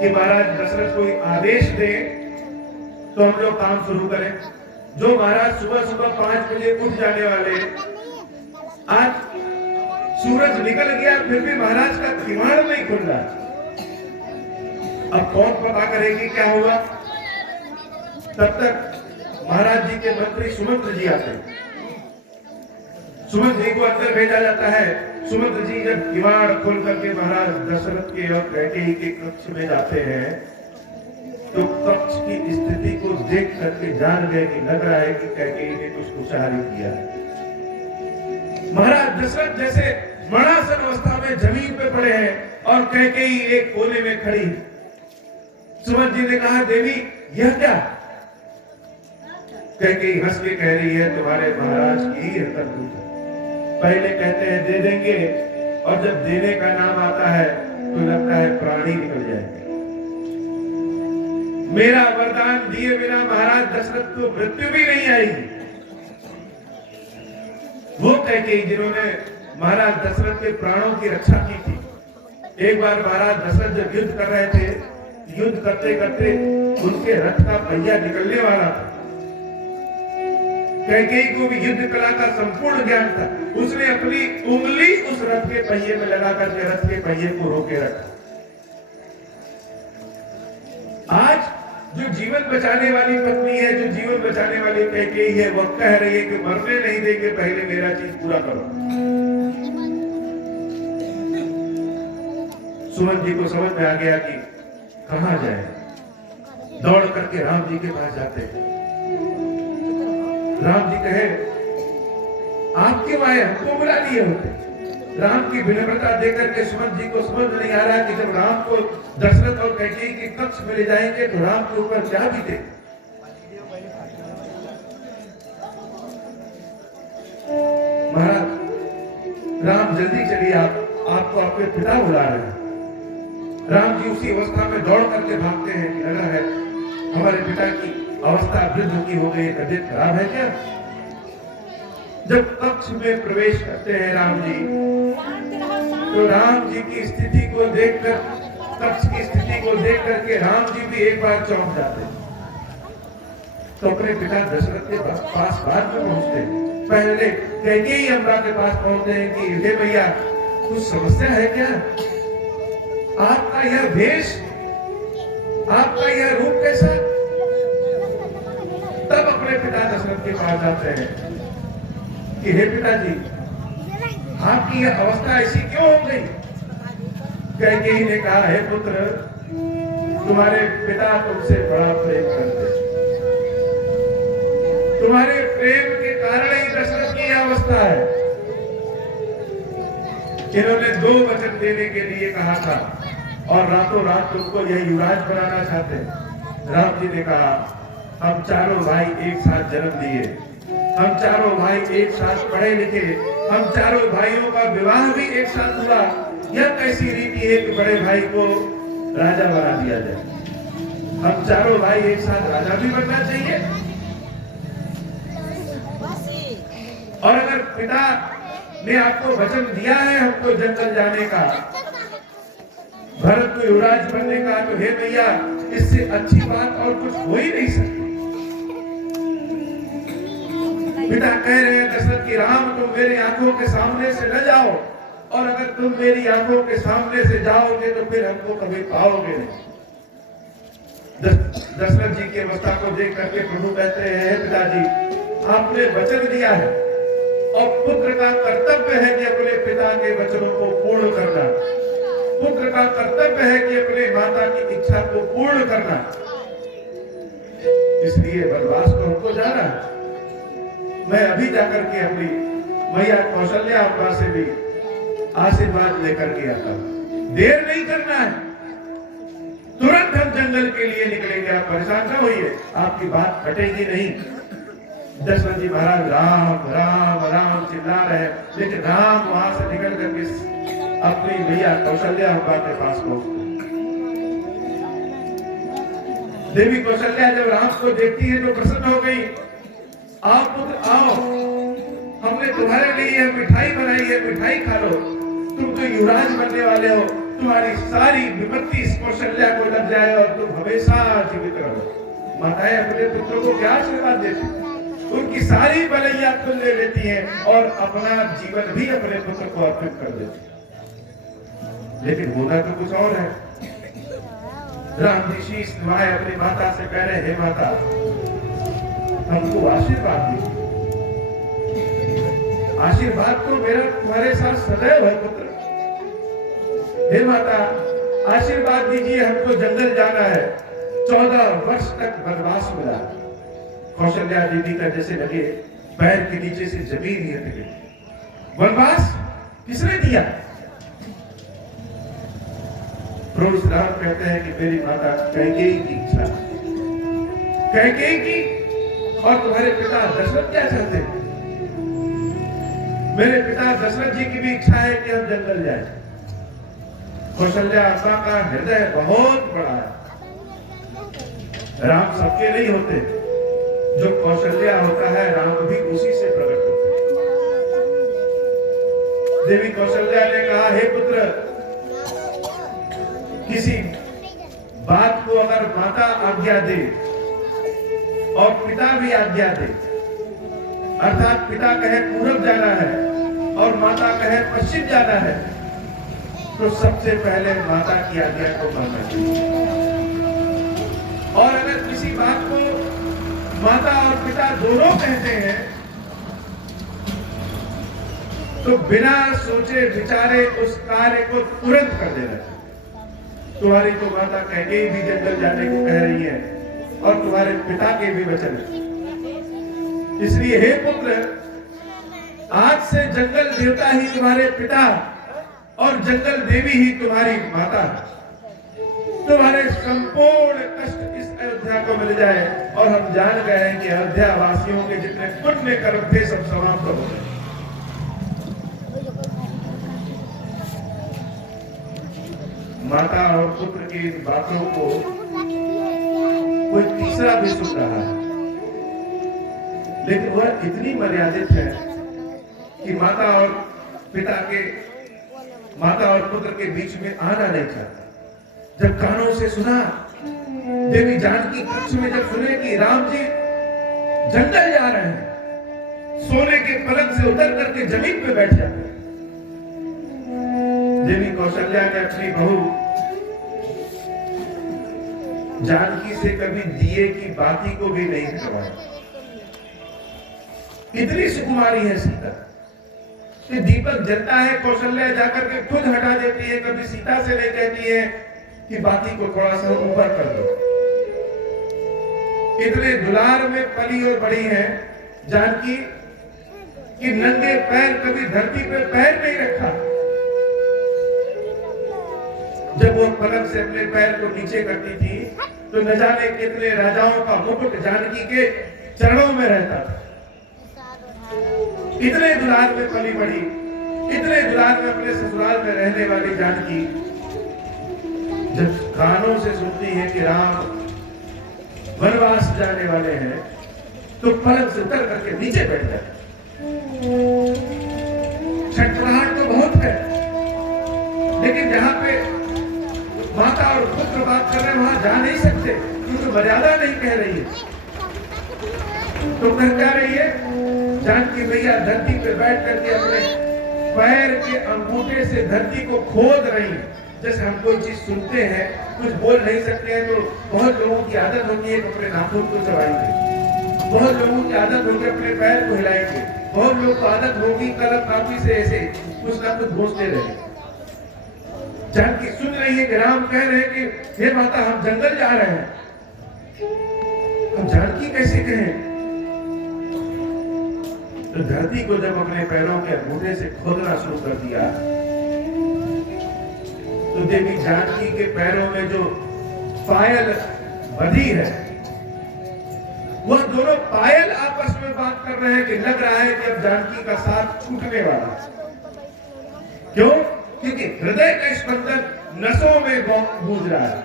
कि महाराज दशरथ कोई आदेश दे तो हम लोग काम शुरू करें। जो महाराज सुबह सुबह 5 बजे उठ जाने वाले, आज सूरज निकल गया फिर भी महाराज का किवाड़ नहीं खुल रहा। अब कौन पता करेगी क्या हुआ? तब तक महाराज जी के मंत्री सुमंत्र जी आते हैं। सुमंत्र जी को अंदर भेजा जाता है। सुमंत्र जी जब किवाड़ खोल करके महाराज दशरथ के और कैकेयी के कक्ष में जाते हैं तो कक्ष की स्थिति को देख करके जान गए कि लग रहा है कि कैकेयी ने कुछ कुचारी किया। महाराज दशरथ जैसे मरणासन अवस्था में जमीन पे पड़े हैं और कैकेयी एक कोने में खड़ी। सुमंत्र जी ने कहा देवी यह क्या? कैकेयी हंस के कह रही है तुम्हारे महाराज की ही करतूत है। पहले कहते हैं दे देंगे और जब देने का नाम आता है तो लगता है प्राण ही निकल जाएंगे। मेरा वरदान दिए बिना महाराज दशरथ को मृत्यु भी नहीं आएगी। वो कैकेयी जिन्होंने महाराज दशरथ के प्राणों की रक्षा की थी। एक बार महाराज दशरथ जब युद्ध कर रहे थे, युद्ध करते करते उनके रथ का पहिया निकलने वाला था। कैकेयी को भी युद्ध कला का संपूर्ण ज्ञान था। उसने अपनी उंगली उस रथ के पहिए में लगा करके रथ के पहिए को रोके रखा। आज जो जीवन बचाने वाली पत्नी है, जो जीवन बचाने वाली कैकेयी है, वो कह रही है कि मरने नहीं देंगे, पहले मेरा चीज पूरा करो। सुमन जी को समझ में आ गया कि कहां जाए। दौड़ करके राम जी के पास जाते हैं। राम जी कहे आप क्यों आए, हमको बुला लिए होते। राम की विनम्रता देकर के सुमन जी को समझ नहीं आ रहा कि जब राम को दशरथ और कैकेयी के कक्ष में ले जाएंगे तो राम के ऊपर क्या बीते। महाराज राम जल्दी चलिए, आपको आपके पिता बुला रहे हैं। राम जी उसी अवस्था में दौड़ करके भागते हैं कि लगा है हमारे पिता की अवस्था वृद्ध की हो गई, तबियत खराब है क्या। जब कक्ष में प्रवेश करते हैं राम जी, तो राम जी की स्थिति को देखकर, कक्ष की स्थिति को देख करके राम जी भी एक बार चौंक जाते हैं। तो अपने पिता दशरथ के पास बाद में पहुंचते हैं। पहले कैकेयी अम्बा के पास पहुंचते हैं कि हे भैया कुछ समस्या है क्या, आपका यह भेष, आपका यह रूप कैसा। तब अपने पिता दशरथ के पास जाते हैं कि हे पिताजी आपकी यह अवस्था ऐसी क्यों हो गई। कैकेयी ने कहा हे पुत्र, तुम्हारे पिता तुमसे बड़ा प्रेम करते, तुम्हारे प्रेम के कारण ही दशरथ की यह अवस्था है। इन्होंने 2 वचन देने के लिए कहा था और रातों रात तुमको यह युवराज बनाना चाहते हैं। राम जी ने कहा हम चारों भाई एक साथ जन्म लिए, हम चारों भाई एक साथ पढ़े लिखे, हम चारों भाइयों का विवाह भी एक साथ हुआ। यह कैसी रीति है कि बड़े भाई को राजा बना दिया जाए। हम चारों भाई एक साथ राजा भी बनना चाहिए। और अगर पिता ने आपको वचन दिया है हमको जंगल जाने का, भरत को युवराज बनने का, तो हे भैया इससे अच्छी बात और कुछ हो ही नहीं सकती। पिता कह रहे हैं दशरथ की राम तुम मेरी आंखों के सामने से न जाओ, और अगर तुम मेरी आंखों के सामने से जाओगे तो फिर हमको कभी पाओगे नहीं। दशरथ जी की अवस्था को देख करके प्रभु कहते हैं पिताजी आपने वचन दिया है और पुत्र का कर्तव्य है कि अपने पिता के वचनों को पूर्ण करना, पुत्र का कर्तव्य है कि अपने माता की इच्छा को पूर्ण करना। इसलिए वनवास को हमको जाना है। मैं अभी जाकर के अपनी मैया कौशल्या अम्बा से भी आशीर्वाद लेकर के आता हूं। देर नहीं करना है, तुरंत हम जंगल के लिए निकलेंगे। आप परेशान न होइए, आपकी बात कटेगी नहीं। दशरथ जी महाराज राम राम राम चिल्ला रहे हैं, लेकिन राम वहां से निकल करके अपनी मैया कौशल्या अम्बा के पास पहुंचते। देवी कौशल्या जब राम को देखती है तो प्रसन्न हो गई। आओ पुत्र आओ, हमने तुम्हारे लिए मिठाई बनाई है, मिठाई खा लो। तुम तो युवराज बनने वाले हो, तुम्हारी सारी विपत्ति इस कौशल्या को लग जाए और तुम हमेशा जीवित रहो। माताएं अपने पुत्रों को क्या आशीर्वाद देती, उनकी सारी बलैया खुद ले लेती हैं और अपना जीवन भी अपने पुत्र को अर्पित कर देती। लेकिन होना तो कुछ और है। राम जी शीश नवाए अपनी माता से कह रहे हे माता हमको आशीर्वाद दीजिए, आशीर्वाद तो मेरा तुम्हारे साथ सदैव है पुत्र। हे माता आशीर्वाद दीजिए, हमको जंगल जाना है। 14 वर्ष तक वनवास मिला। कौशल्या दीदी का जैसे लगे पैर के नीचे से जमीन ही हट गई। वनवास किसने दिया। प्रभु श्री राम कहते हैं कि मेरी माता कैकेयी की इच्छा, कैकेयी की और तुम्हारे पिता दशरथ क्या चाहते हैं? मेरे पिता दशरथ जी की भी इच्छा है कि हम जंगल जाएं। कौशल्या अम्मा का हृदय बहुत बड़ा है। राम सबके नहीं होते, जो कौशल्या होता है राम भी उसी से प्रकट होते हैं। देवी कौशल्या ने कहा, हे पुत्र, किसी बात को अगर माता आज्ञा दे और पिता भी आज्ञा दे, अर्थात पिता कहे पूरब जाना है और माता कहे पश्चिम जाना है, तो सबसे पहले माता की आज्ञा को मानना चाहिए। और अगर किसी बात को माता और पिता दोनों कहते हैं तो बिना सोचे विचारे उस कार्य को तुरंत कर देना चाहिए। तुम्हारी तो माता कहके भी जंगल जाने को कह रही है और तुम्हारे पिता के भी वचन है। इसलिए हे पुत्र, आज से जंगल देवता ही तुम्हारे पिता और जंगल देवी ही तुम्हारी माता। तुम्हारे संपूर्ण कष्ट इस अयोध्या को मिल जाए और हम जान गए हैं कि अयोध्या वासियों के जितने पुण्य कर्म थे सब समाप्त हो गए। माता और पुत्र की इन बातों को कोई तीसरा भी सुन रहा है, लेकिन वह इतनी मर्यादित है कि माता और पुत्र के बीच में आना नहीं चाहता। जब कानों से सुना, देवी जानकी कक्ष में जब सुने कि राम जी जंगल जा रहे हैं, सोने के पलंग से उतर करके जमीन पे बैठ जाते। देवी कौशल्या ने अपनी बहू जानकी से कभी दिए की बाती को भी नहीं करवाया। इतनी सुकुमारी है सीता कि दीपक जलता है, कौशल्या जाकर के खुद हटा देती है। कभी सीता से नहीं कहती है कि बाती को थोड़ा सा ऊपर कर दो। इतने दुलार में पली और बड़ी है जानकी कि नंगे पैर कभी धरती पे पैर नहीं रखा। जब वो पलंग से अपने पैर को नीचे करती थी तो न जाने कितने राजाओं का मुकुट जानकी के चरणों में रहता था। इतने दुलार में पली बड़ी, इतने दुलार में अपने ससुराल में रहने वाली जानकी जब कानों से सुनती है कि राम वनवास जाने वाले हैं तो पलंग से उतर करके नीचे बैठ जाती। छटपटाहट तो बहुत है, लेकिन जहां पे माता और पुत्र बात कर रहे हैं वहां जा नहीं सकते क्योंकि मर्यादा नहीं कह रही है। तो कह क्या रही है जानकी मैया धरती पे बैठ करके अपने पैर के अंगूठे से धरती को खोद रही है। जैसे हम कोई चीज सुनते हैं, कुछ बोल नहीं सकते हैं, तो बहुत लोगों की आदत होती है अपने नाखून को चबाएंगे, बहुत लोगों की आदत होगी अपने पैर को हिलाएंगे, बहुत लोग को आदत होगी कलम कापी से ऐसे कुछ ना कुछ घोषते रहे। जानकी सुन रही है कि राम कह रहे हैं कि हे माता हम जंगल जा रहे हैं। अब जानकी कैसे कहें? तो धरती को जब अपने पैरों के अंगूठे से खोदना शुरू कर दिया तो देवी जानकी के पैरों में जो पायल बंधी है, वह दोनों पायल आपस में बात कर रहे हैं कि लग रहा है कि अब जानकी का साथ छूटने वाला। क्यों? क्योंकि हृदय का स्पंदन नसों में गूंज रहा है।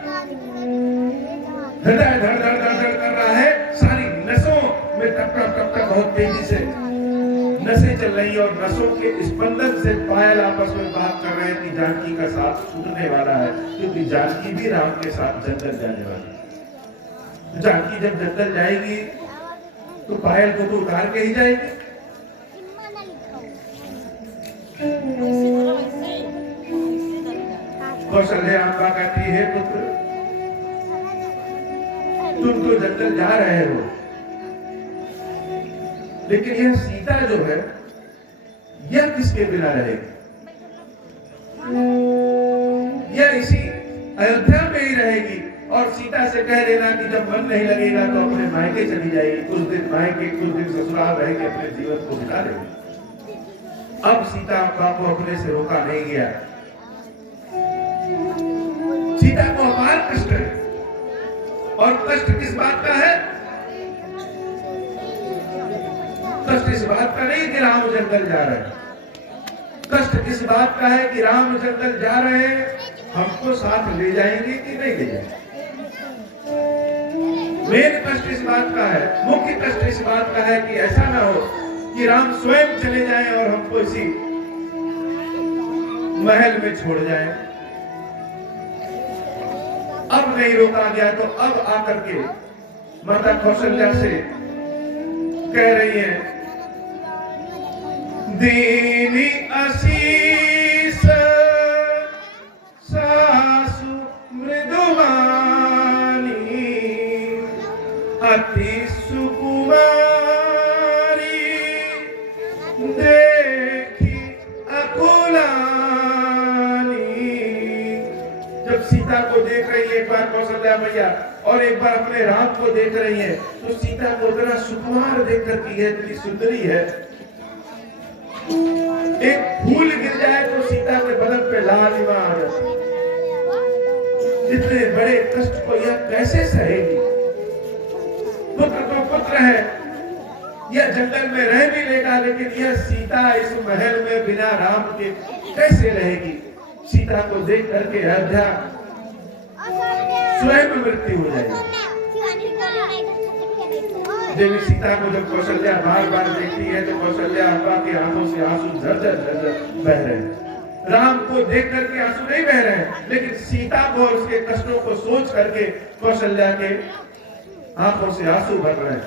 हृदय धड़ धड़ धड़ धड़ कर रहा है, सारी नसों में टप टप टप टप बहुत तेजी से नसें चल रही है और नसों के स्पंदन से पायल आपस में बात कर रहे हैं कि जानकी का साथ छूटने वाला है, क्योंकि जानकी भी राम के साथ जंगल जाने वाली है। जानकी जब जंगल जाएगी तो पायल को तो उतार के ही जाएगी। कौशल्या अम्बा कहती है पुत्र तुम तो जंगल जा रहे हो, लेकिन यह सीता जो है यह किसके बिना रहेगी? यह इसी अयोध्या में ही रहेगी। और सीता से कह देना कि जब मन नहीं लगेगा तो अपने मायके चली जाएगी, कुछ दिन मायके कुछ दिन ससुराल रह के अपने जीवन को बिता देगी। अब सीता अम्बा को अपने से रोका नहीं गया। सीता को अपार कष्ट है, और कष्ट किस बात का है? कष्ट इस बात का नहीं कि राम जंगल जा रहे हैं, कष्ट इस बात का है कि राम जंगल जा रहे हैं, हमको साथ ले जाएंगे कि नहीं ले जाएंगे। मेन कष्ट इस बात का है, मुख्य कष्ट इस बात का है कि ऐसा ना हो कि राम स्वयं चले जाएं और हमको इसी महल में छोड़ जाएं। अब नहीं रोका गया तो अब आकर के माता कौशल्या से कह रही है, दीनी आशीष सासु मृदुवानी अति सुकुमारी देखी अकुलानी। जब सीता को देख रही है एक बार कौशल्या मैया और एक बार अपने राम को देख रही है, तो सीता को इतना सुकुमार देख कर की है, इतनी सुंदरी है। एक फूल गिर जाए तो सीता के बदन पे लालिमा आ जाती। इतने बड़े कष्ट को यह कैसे सहेगी। पुत्र तो पुत्र है, यह जंगल में रह भी लेगा, लेकिन यह सीता इस महल में बिना राम के कैसे रहेगी। सीता को देख करके अयोध्या स्वयं मृत्यु हो जाएगी। देवी सीता को जब कौशल्या बार बार देखती है तो कौशल्या अम्बा की आंखों से आंसू झरझर झरझर बह रहे हैं। राम को देख करके आंसू नहीं बह रहे हैं, लेकिन सीता को और उसके कष्टों को सोच करके कौशल्या के आंखों से आंसू भर रहे हैं।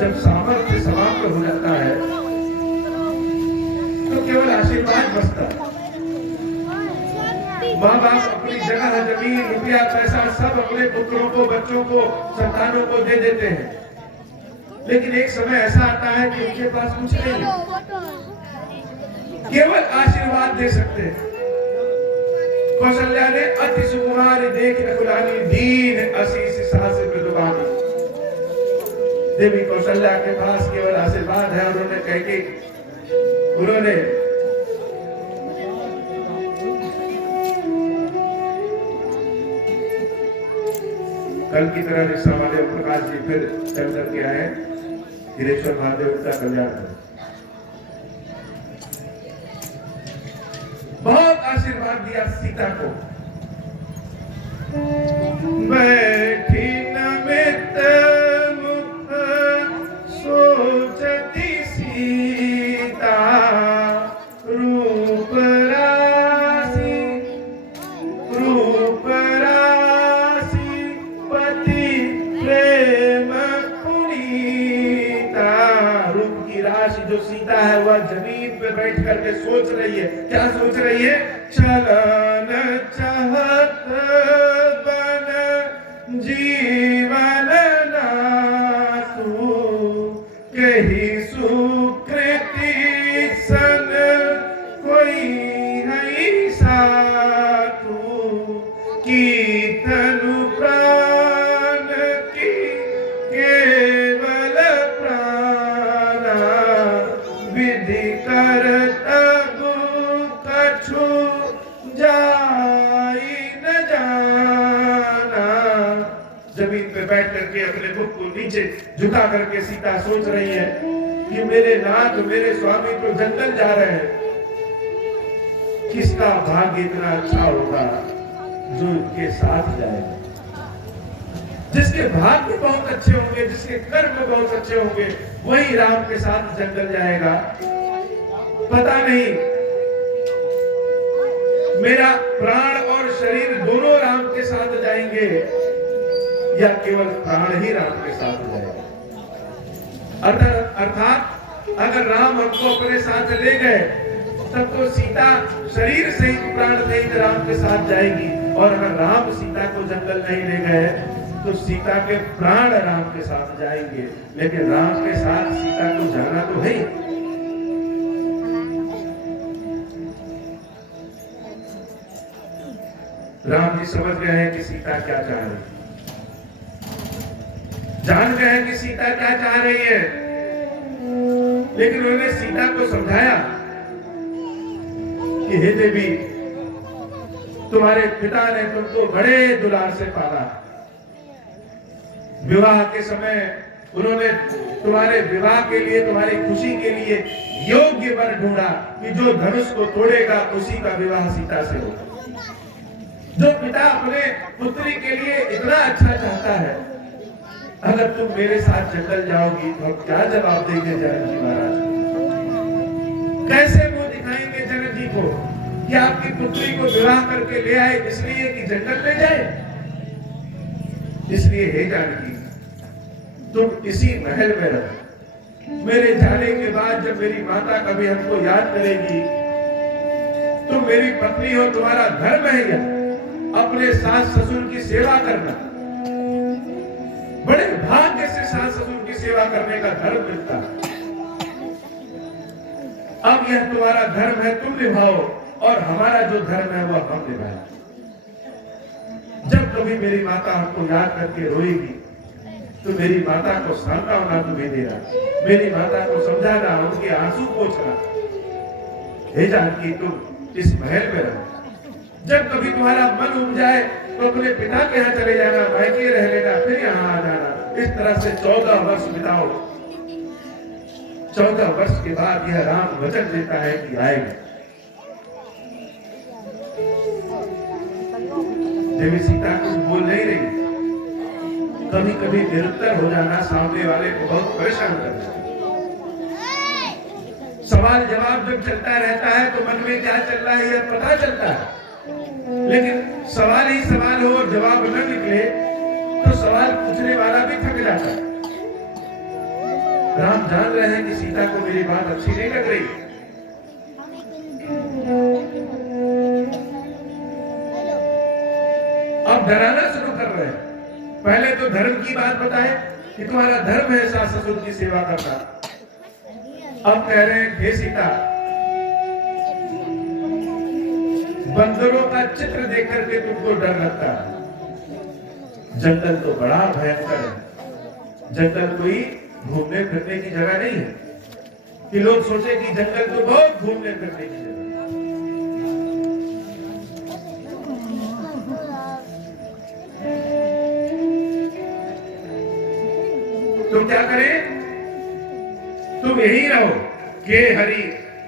जब सामर्थ्य समाप्त हो जाता है तो केवल आशीर्वाद बचता है। माँ बाप अपनी जगह जमीन रुपया पैसा सब अपने पुत्रों को बच्चों को संतानों को दे देते हैं, लेकिन एक समय ऐसा आता है कि उनके पास कुछ नहीं, केवल आशीर्वाद दे सकते हैं। कौशल्या ने अति सुकुमारी देख अकुलानी दीन आशीष सास मृदुवानी। देवी कौशल्या के पास केवल आशीर्वाद है। उन्होंने कल की तरह रिक्शा वाले प्रकाश जी फिर चल करके आए, गिरेश्वर महादेव का कल्याण करें। बहुत आशीर्वाद दिया सीता को। बैठी नमित मुख सोचती सीता रूप राशि पति प्रेम पुनीता। रूप की राशि जो सीता है वह जमीन पे बैठ करके सोच रही है। क्या सोच रही है? चलन चाहत बन जीवन नातु कही सुकृति सन कोई है सातु की तनु प्राण की केवल प्राणा विधि करता कछु जाई न जाना। जमीन पे बैठ करके अपने मुख को नीचे झुका करके सीता सोच रही है कि मेरे नाथ मेरे स्वामी तो जंगल जा रहे हैं, किसका भाग्य इतना अच्छा होगा जो इनके साथ जाएगा। जिसके भाग्य बहुत अच्छे होंगे, जिसके कर्म बहुत अच्छे होंगे, वही राम के साथ जंगल जाएगा। पता नहीं मेरा प्राण और शरीर दोनों राम के साथ जाएंगे या केवल प्राण ही राम के साथ जाएगा। अर्थात अगर राम हमको अपने साथ ले गए तब तो सीता शरीर सहित प्राण सहित राम के साथ जाएगी, और अगर राम सीता को जंगल नहीं ले गए तो सीता के प्राण राम के साथ जाएंगे, लेकिन राम के साथ सीता को जाना तो है। राम जी समझ गए हैं कि सीता क्या चाह रही है, जान गए हैं कि सीता क्या चाह रही है, लेकिन उन्होंने सीता को समझाया कि हे देवी, तुम्हारे पिता ने तुमको बड़े दुलार से पाला, विवाह के समय उन्होंने तुम्हारे विवाह के लिए, तुम्हारी खुशी के लिए योग्य वर ढूंढा कि जो धनुष को तोड़ेगा उसी का विवाह सीता से होगा। जो पिता अपने पुत्री के लिए इतना अच्छा चाहता है, अगर तुम मेरे साथ जंगल जाओगी तो हम क्या जवाब देंगे जनक जी महाराज? कैसे वो दिखाएंगे जनक जी को कि आपकी पुत्री को विवाह करके ले आए इसलिए कि जंगल में जाए? इसलिए हे जानकी, तुम इसी महल में रहो। मेरे जाने के बाद जब मेरी माता कभी हमको याद करेगी, तुम मेरी पत्नी हो, तुम्हारा धर्म है यह अपने सास ससुर की सेवा करना। बड़े भाग्य से सास ससुर की सेवा करने का धर्म मिलता है। अब यह तुम्हारा धर्म है, तुम निभाओ, और हमारा जो धर्म है वह हम निभाएं। जब कभी मेरी माता हमको याद करके रोएगी तो मेरी माता को सांत्वना तुम्हें देना, मेरी माता को समझाना, उनके आंसू पोंछना। हे जानकी, तुम इस महल में रहो। जब कभी तुम्हारा मन उब जाए तो अपने पिता के यहाँ चले जाना, मायके रह लेना, फिर यहाँ आ जाना। इस तरह से 14 वर्ष बिताओ। 14 वर्ष के बाद यह राम वचन देता है कि आएगा। देवी सीता कुछ बोल नहीं रही। कभी कभी निरुत्तर हो जाना सामने वाले को बहुत परेशान करता है। सवाल जवाब जब चलता रहता है तो मन में क्या चल रहा है यह पता चलता है, लेकिन सवाल ही सवाल हो और जवाब न निकले तो सवाल पूछने वाला भी थक जाता है। राम जान रहे हैं कि सीता को मेरी बात अच्छी नहीं लग रही। अब डराना शुरू कर रहे हैं। पहले तो धर्म की बात बताए कि तुम्हारा धर्म है सास ससुर की सेवा करना। अब कह रहे हैं हे सीता, बंदरों का चित्र देख करके तुमको डर लगता है। जंगल तो बड़ा भयंकर है। जंगल कोई घूमने फिरने की जगह नहीं है कि लोग सोचे कि जंगल तो बहुत घूमने फिरने की जगह। तुम क्या करें? तुम यही रहो। के हरि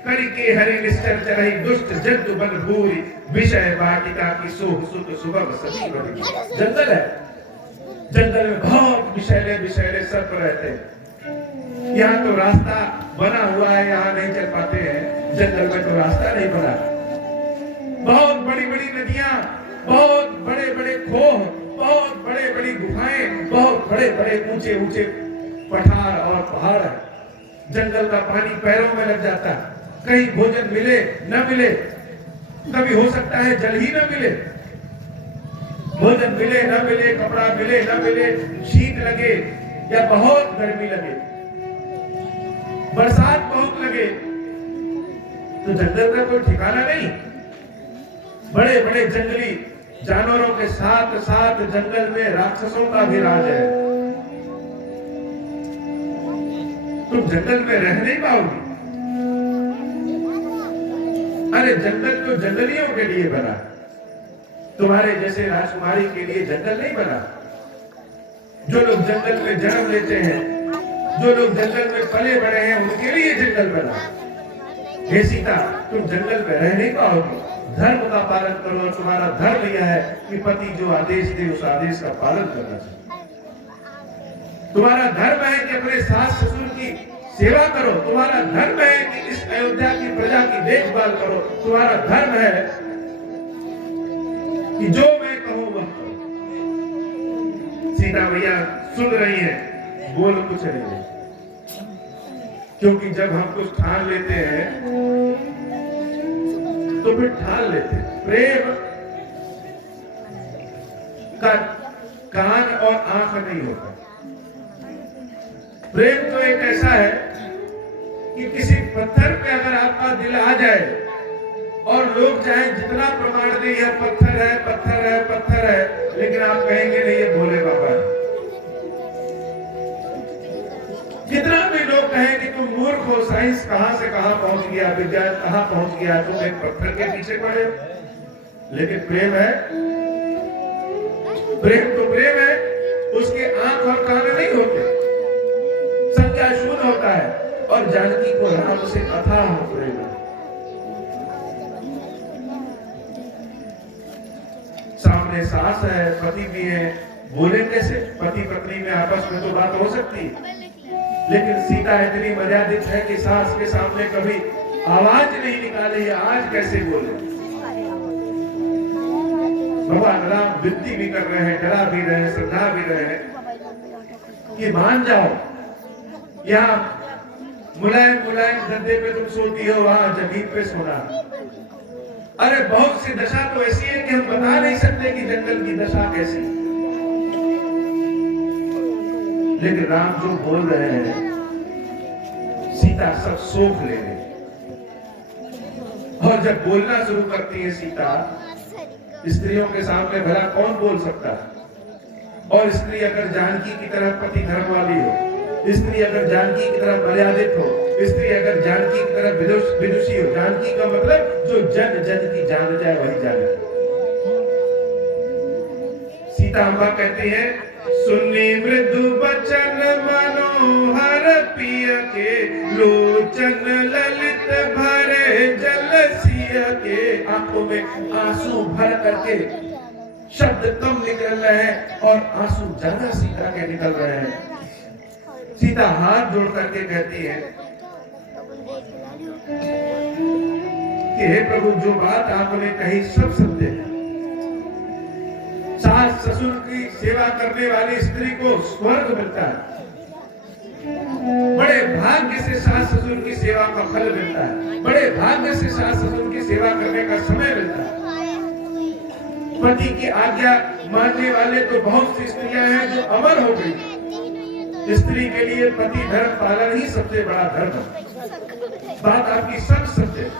करी के हरि निश्चर चरहि दुष्ट जंतु बन भूरि विषय वाटिका की सोह सुत सुबह सभी बड़ी। जंगल है, जंगल में बहुत विषैले विषैले सर्प रहते हैं। यहाँ तो रास्ता बना हुआ है, यहाँ नहीं चल पाते हैं। जंगल में तो रास्ता नहीं बना। बहुत बड़ी बड़ी नदियां, बहुत बड़े बड़े खोह, बहुत बड़े बड़ी गुफाएं, बहुत बड़े बड़े ऊंचे ऊंचे पठार और पहाड़ है। जंगल का पानी पैरों में लग जाता है। कहीं भोजन मिले न मिले, कभी हो सकता है जल ही न मिले। भोजन मिले न मिले, कपड़ा मिले न मिले, शीत लगे या बहुत गर्मी लगे, बरसात बहुत लगे, तो जंगल का कोई ठिकाना नहीं। बड़े बड़े जंगली जानवरों के साथ साथ जंगल में राक्षसों का भी राज है। तुम जंगल में रह नहीं पाओगी। अरे जंगल तो जंगलियों के लिए बना, तुम्हारे जैसे राजकुमारी के लिए जंगल नहीं बना। जो लोग जंगल में जन्म लेते हैं, जो लोग जंगल में पले बड़े हैं, उनके लिए जंगल बना। हे सीता, तुम जंगल में रह नहीं पाओगे। धर्म का पालन करो, और तुम्हारा धर्म यह है कि पति जो आदेश दे उस आदेश का पालन करना चाहिए। तुम्हारा धर्म है कि अपने सास ससुर की सेवा करो। तुम्हारा धर्म है कि इस अयोध्या की प्रजा की देखभाल करो। तुम्हारा धर्म है कि जो मैं कहूं वह करो। सीता मैया सुन रही है, बोल कुछ नहीं, क्योंकि जब हम कुछ ठान लेते हैं तो फिर ठान लेते हैं। प्रेम का कान और आंख नहीं होता। प्रेम तो एक ऐसा है कि किसी पत्थर पे अगर आपका दिल आ जाए और लोग चाहे जितना प्रमाण दे यह पत्थर है, पत्थर है, पत्थर है, लेकिन आप कहेंगे नहीं ये भोले बाबा है। कितना भी लोग कहें कि तुम मूर्ख हो, साइंस कहां से कहां पहुंच गया, विज्ञान कहां पहुंच गया, तुम एक पत्थर के पीछे पड़े हो। लेकिन प्रेम है, प्रेम तो प्रेम है, उसके आंख और और जानकी को राम से अथाह प्रेम है। सामने सास है, पति भी है, बोले कैसे? पति पत्नी में आपस में तो बात हो सकती है, लेकिन सीता इतनी मर्यादित है कि सास के सामने कभी आवाज नहीं निकाली। आज कैसे बोले? भगवान राम विनती भी कर रहे हैं, डरा भी रहे हैं, समझा भी रहे हैं कि मान जाओ। यहाँ मुलायम मुलायम गद्दे पे तुम सोती हो, वहां जमीन पे सोना। अरे बहुत सी दशा तो ऐसी है कि हम बता नहीं सकते कि जंगल की दशा कैसी। लेकिन राम जो बोल रहे हैं, सीता सब सोच ले रही। और जब बोलना शुरू करती है सीता, स्त्रियों के सामने भला कौन बोल सकता है? और स्त्री अगर जानकी की तरह पति धर्म वाली हो, स्त्री अगर जानकी की तरह मर्यादित हो, स्त्री अगर जानकी की तरह विदुषी हो, जानकी का मतलब जो जन जन की जान जाए वही जानकी। सीता अम्बा कहती है, सुनी मृदु बचन मनोहर पिय के, लोचन ललित भरे जलसिय के। आंखों में आंसू भर करके शब्द कम निकल रहे हैं और आंसू ज्यादा सीता के निकल रहे हैं। सीता हाथ जोड़ करके कहती है कि हे प्रभु, जो बात आपने कही सब सत्य है। सास ससुर की सेवा करने वाली स्त्री को स्वर्ग मिलता है। बड़े भाग्य से सास ससुर की सेवा का फल मिलता है। बड़े भाग्य से सास ससुर की सेवा करने का समय मिलता है। पति की आज्ञा मानने वाले तो बहुत सी स्त्रियां हैं जो अमर हो गई। स्त्री के लिए पति धर्म पालन ही सबसे बड़ा धर्म है। बात आपकी सब सत्य है।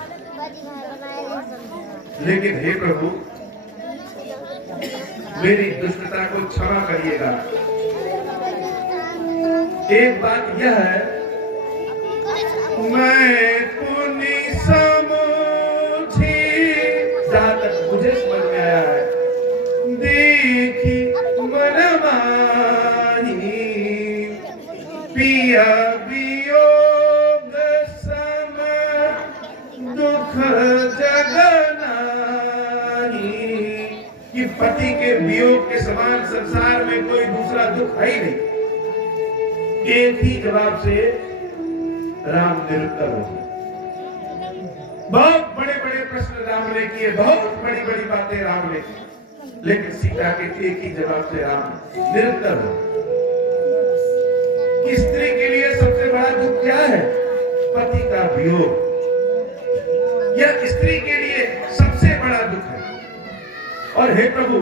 लेकिन हे प्रभु, मेरी दुष्टता को क्षमा करिएगा। एक बात यह है, मैं पुनि समझी, जहां तक मुझे समझ में आया है, देखी मन माही, पिया वियोग सम दुख जगनाही। कि पति के वियोग के समान संसार में कोई दूसरा दुख है ही नहीं। एक ही जवाब से राम निरुत्तर हो गए। बहुत बड़े बड़े प्रश्न राम ने किए, बहुत बड़ी बड़ी बातें राम ने की, लेकिन सीता के एक ही जवाब से राम निरुत्तर हो गए। स्त्री के लिए सबसे बड़ा दुख क्या है? पति का वियोग। यह स्त्री के लिए सबसे बड़ा दुख है। और हे प्रभु,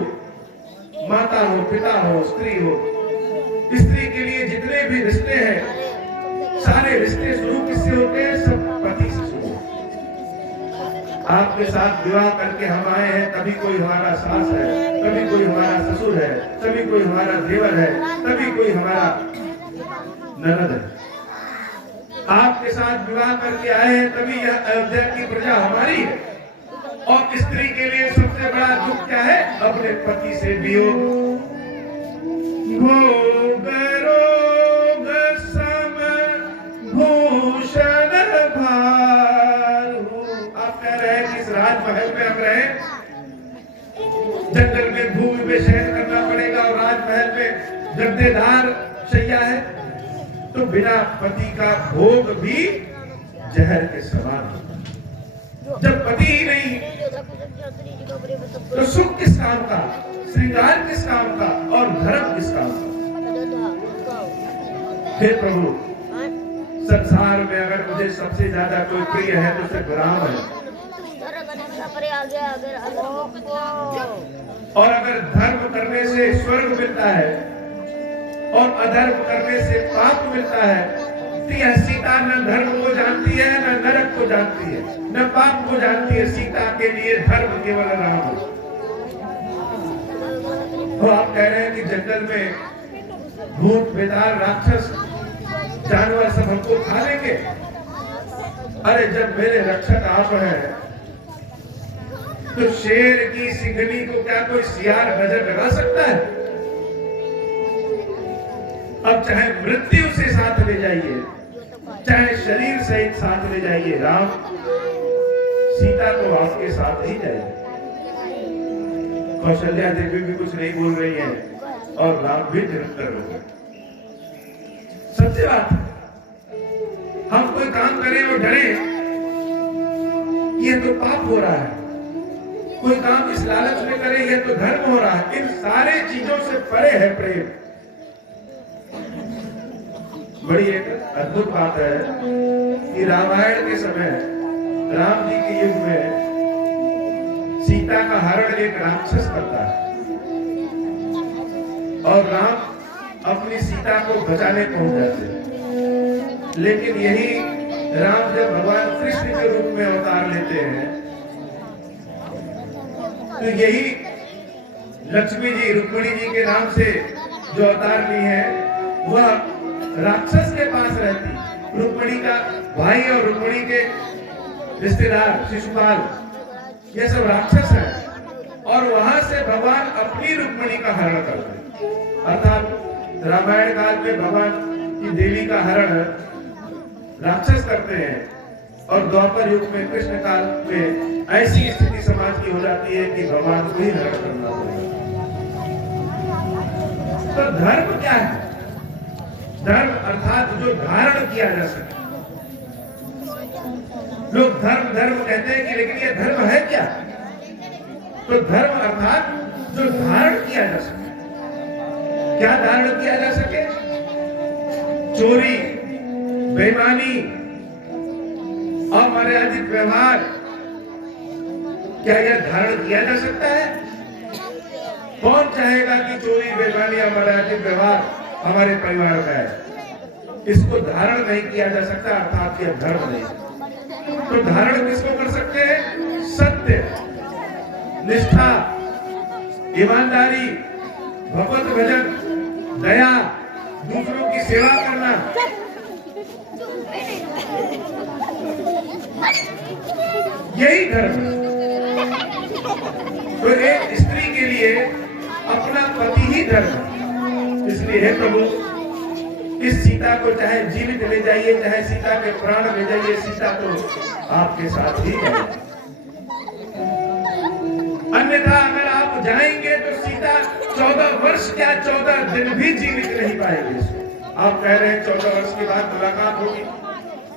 माता हो, पिता हो, स्त्री हो, स्त्री के लिए जितने भी रिश्ते हैं, सारे रिश्ते शुरू किससे होते हैं? सब पति से शुरू। आपके साथ विवाह करके हम आए हैं, कभी कोई हमारा सास है, कभी कोई हमारा ससुर है, कभी कोई हमारा देवर है, कभी कोई हमारा ननद है। आपके साथ विवाह करके आए हैं, तभी यह अयोध्या की प्रजा हमारी है। और स्त्री के लिए सबसे बड़ा दुख क्या है? अपने पति से वियोग। भोग रोग सम भूषण भारू। आप कह रहे हैं कि इस राजमहल में हम रहे, जंगल में भूमि में शयन करना पड़ेगा और राजमहल में गद्देदार शैया है, तो बिना पति का भोग भी जहर के समान। जब पति ही नहीं तो सुख किस काम का, श्रृंगार किस काम का और धर्म किस काम का? हे प्रभु, संसार में अगर मुझे सबसे ज्यादा कोई प्रिय है तो सिर्फ राम है। और अगर धर्म करने से स्वर्ग मिलता है और अधर्म करने से पाप मिलता है, यह सीता न धर्म को जानती है, न नरक को जानती है, न पाप को जानती है। सीता के लिए धर्म केवल राम है। तो आप कह रहे हैं कि जंगल में भूत बेताल राक्षस जानवर सब हमको खा लेंगे। अरे जब मेरे रक्षक आप हैं, तो शेर की सिंघनी को क्या कोई सियार नजर लगा सकता है? अब चाहे मृत्यु से साथ ले जाइए, चाहे शरीर सहित साथ ले जाइए, राम सीता तो आपके साथ ही जाएगी। कौशल्या देवी भी कुछ नहीं बोल रही है और राम भी निरंतर हो गए। सत्य बात, हम कोई काम करें और डरे, यह तो पाप हो रहा है। कोई काम इस लालच में करें, यह तो धर्म हो रहा है। इन सारे चीजों से परे है प्रेम। बड़ी एक अद्भुत बात है कि रामायण के समय राम जी के युग में सीता का हरण एक राक्षस करता है और राम अपनी सीता को बचाने पहुंच जाते हैं। लेकिन यही राम जब भगवान कृष्ण के रूप में अवतार लेते हैं तो यही लक्ष्मी जी रुक्मिणी जी के नाम से जो अवतार ली है वह राक्षस के पास रहती। रुक्मिणी का भाई और रुक्मिणी के रिश्तेदार शिशुपाल, ये सब राक्षस हैं और वहां से भगवान अपनी रुक्मिणी का हरण करते। अर्थात रामायण काल में भगवान की देवी का हरण राक्षस करते हैं और द्वापर युग में कृष्ण काल में ऐसी स्थिति समाज की हो जाती है कि भगवान को ही हरण करना पड़ेगा। तो धर्म क्या है? धर्म अर्थात जो धारण किया जा सके। लोग धर्म धर्म कहते हैं कि लेकिन ये धर्म है क्या? तो धर्म अर्थात जो धारण किया जा सके। क्या धारण किया जा सके? चोरी, बेईमानी, अमर्यादित व्यवहार, क्या यह धारण किया जा सकता है? कौन चाहेगा कि चोरी, बेईमानी, अमर्यादित व्यवहार हमारे परिवार का है? इसको धारण नहीं किया जा सकता, अर्थात यह धर्म नहीं। तो धारण किसको कर सकते हैं? सत्य, निष्ठा, ईमानदारी, भगवत भजन, दया, दूसरों की सेवा करना, यही धर्म है। तो एक स्त्री के लिए अपना पति ही धर्म है। इसलिए हे प्रभु, इस सीता को चाहे जीवित ले जाइए, चाहे सीता के प्राण ले जाइए, सीता तो आपके साथ ही है। अन्यथा अगर आप जाएंगे तो सीता 14 वर्ष क्या 14 दिन भी जीवित नहीं पाएगी। आप कह रहे हैं 14 वर्ष के बाद मुलाकात होगी,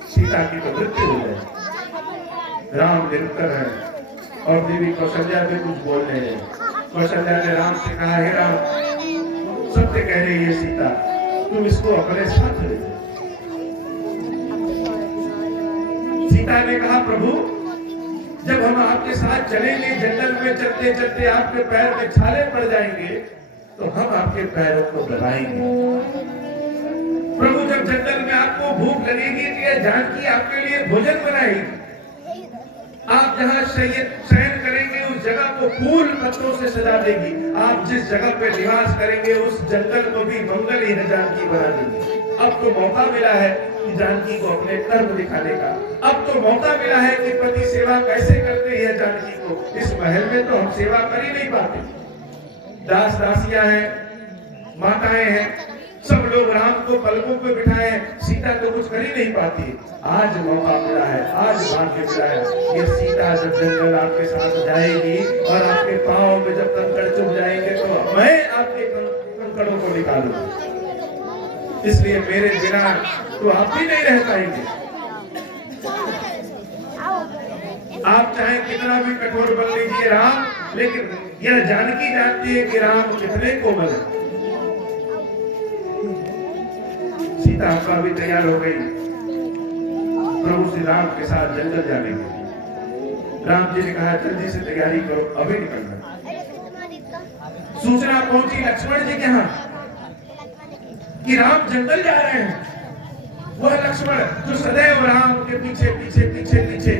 सीता की तो मृत्यु हो जाएगी। राम निरंतर है और देवी कौशल्या भी कुछ बोल रहे हैं। कौशल्या ने राम से कहा, हे राम, सत्य कह रही है सीता, तुम इसको अपने साथ ले जाओ। सीता ने कहा, प्रभु, जब हम आपके साथ चलेंगे, जंगल में चलते चलते आपके पैर में छाले पड़ जाएंगे तो हम आपके पैरों को दबाएंगे। प्रभु, जब जंगल में आपको भूख लगेगी तो यह जानकी आपके लिए भोजन बनाएगी। आप जहां शयन करेंगे उस जगह को फूल पत्तों से सजा देगी। आप जिस जगह पे निवास करेंगे उस जंगल को भी मंगल ही जानकी बना देगी। अब तो मौका मिला है कि जानकी को अपने कर्म दिखाने का। अब तो मौका मिला है कि पति सेवा कैसे करते हैं जानकी को। इस महल में तो हम सेवा कर ही नहीं पाते। दास दासियां हैं, माताएं हैं, सब लोग राम को पलकों पे बिठाए, सीता तो कुछ कर ही नहीं पाती। आज मौका मिला है, आज भाग्य मिला है। ये सीता जब जंगल आपके साथ जाएगी और आपके पांव में जब कंकड़ चुभ जाएंगे तो मैं आपके कंकड़ों को निकालूंगा। इसलिए मेरे बिना तो आप भी नहीं रह पाएंगे। आप चाहे कितना भी कठोर बन लीजिए राम, लेकिन यह जानकी जानती है कि राम कितने कोमल है। सीता आपका भी तैयार हो गई प्रभु श्री राम के साथ जंगल जाने के लिए। राम जी ने कहा, जल्दी से तैयारी करो, अभी निकलना। सूचना पहुंची लक्ष्मण जी के यहाँ कि राम जंगल जा रहे हैं। वह लक्ष्मण जो सदैव राम के पीछे पीछे पीछे पीछे,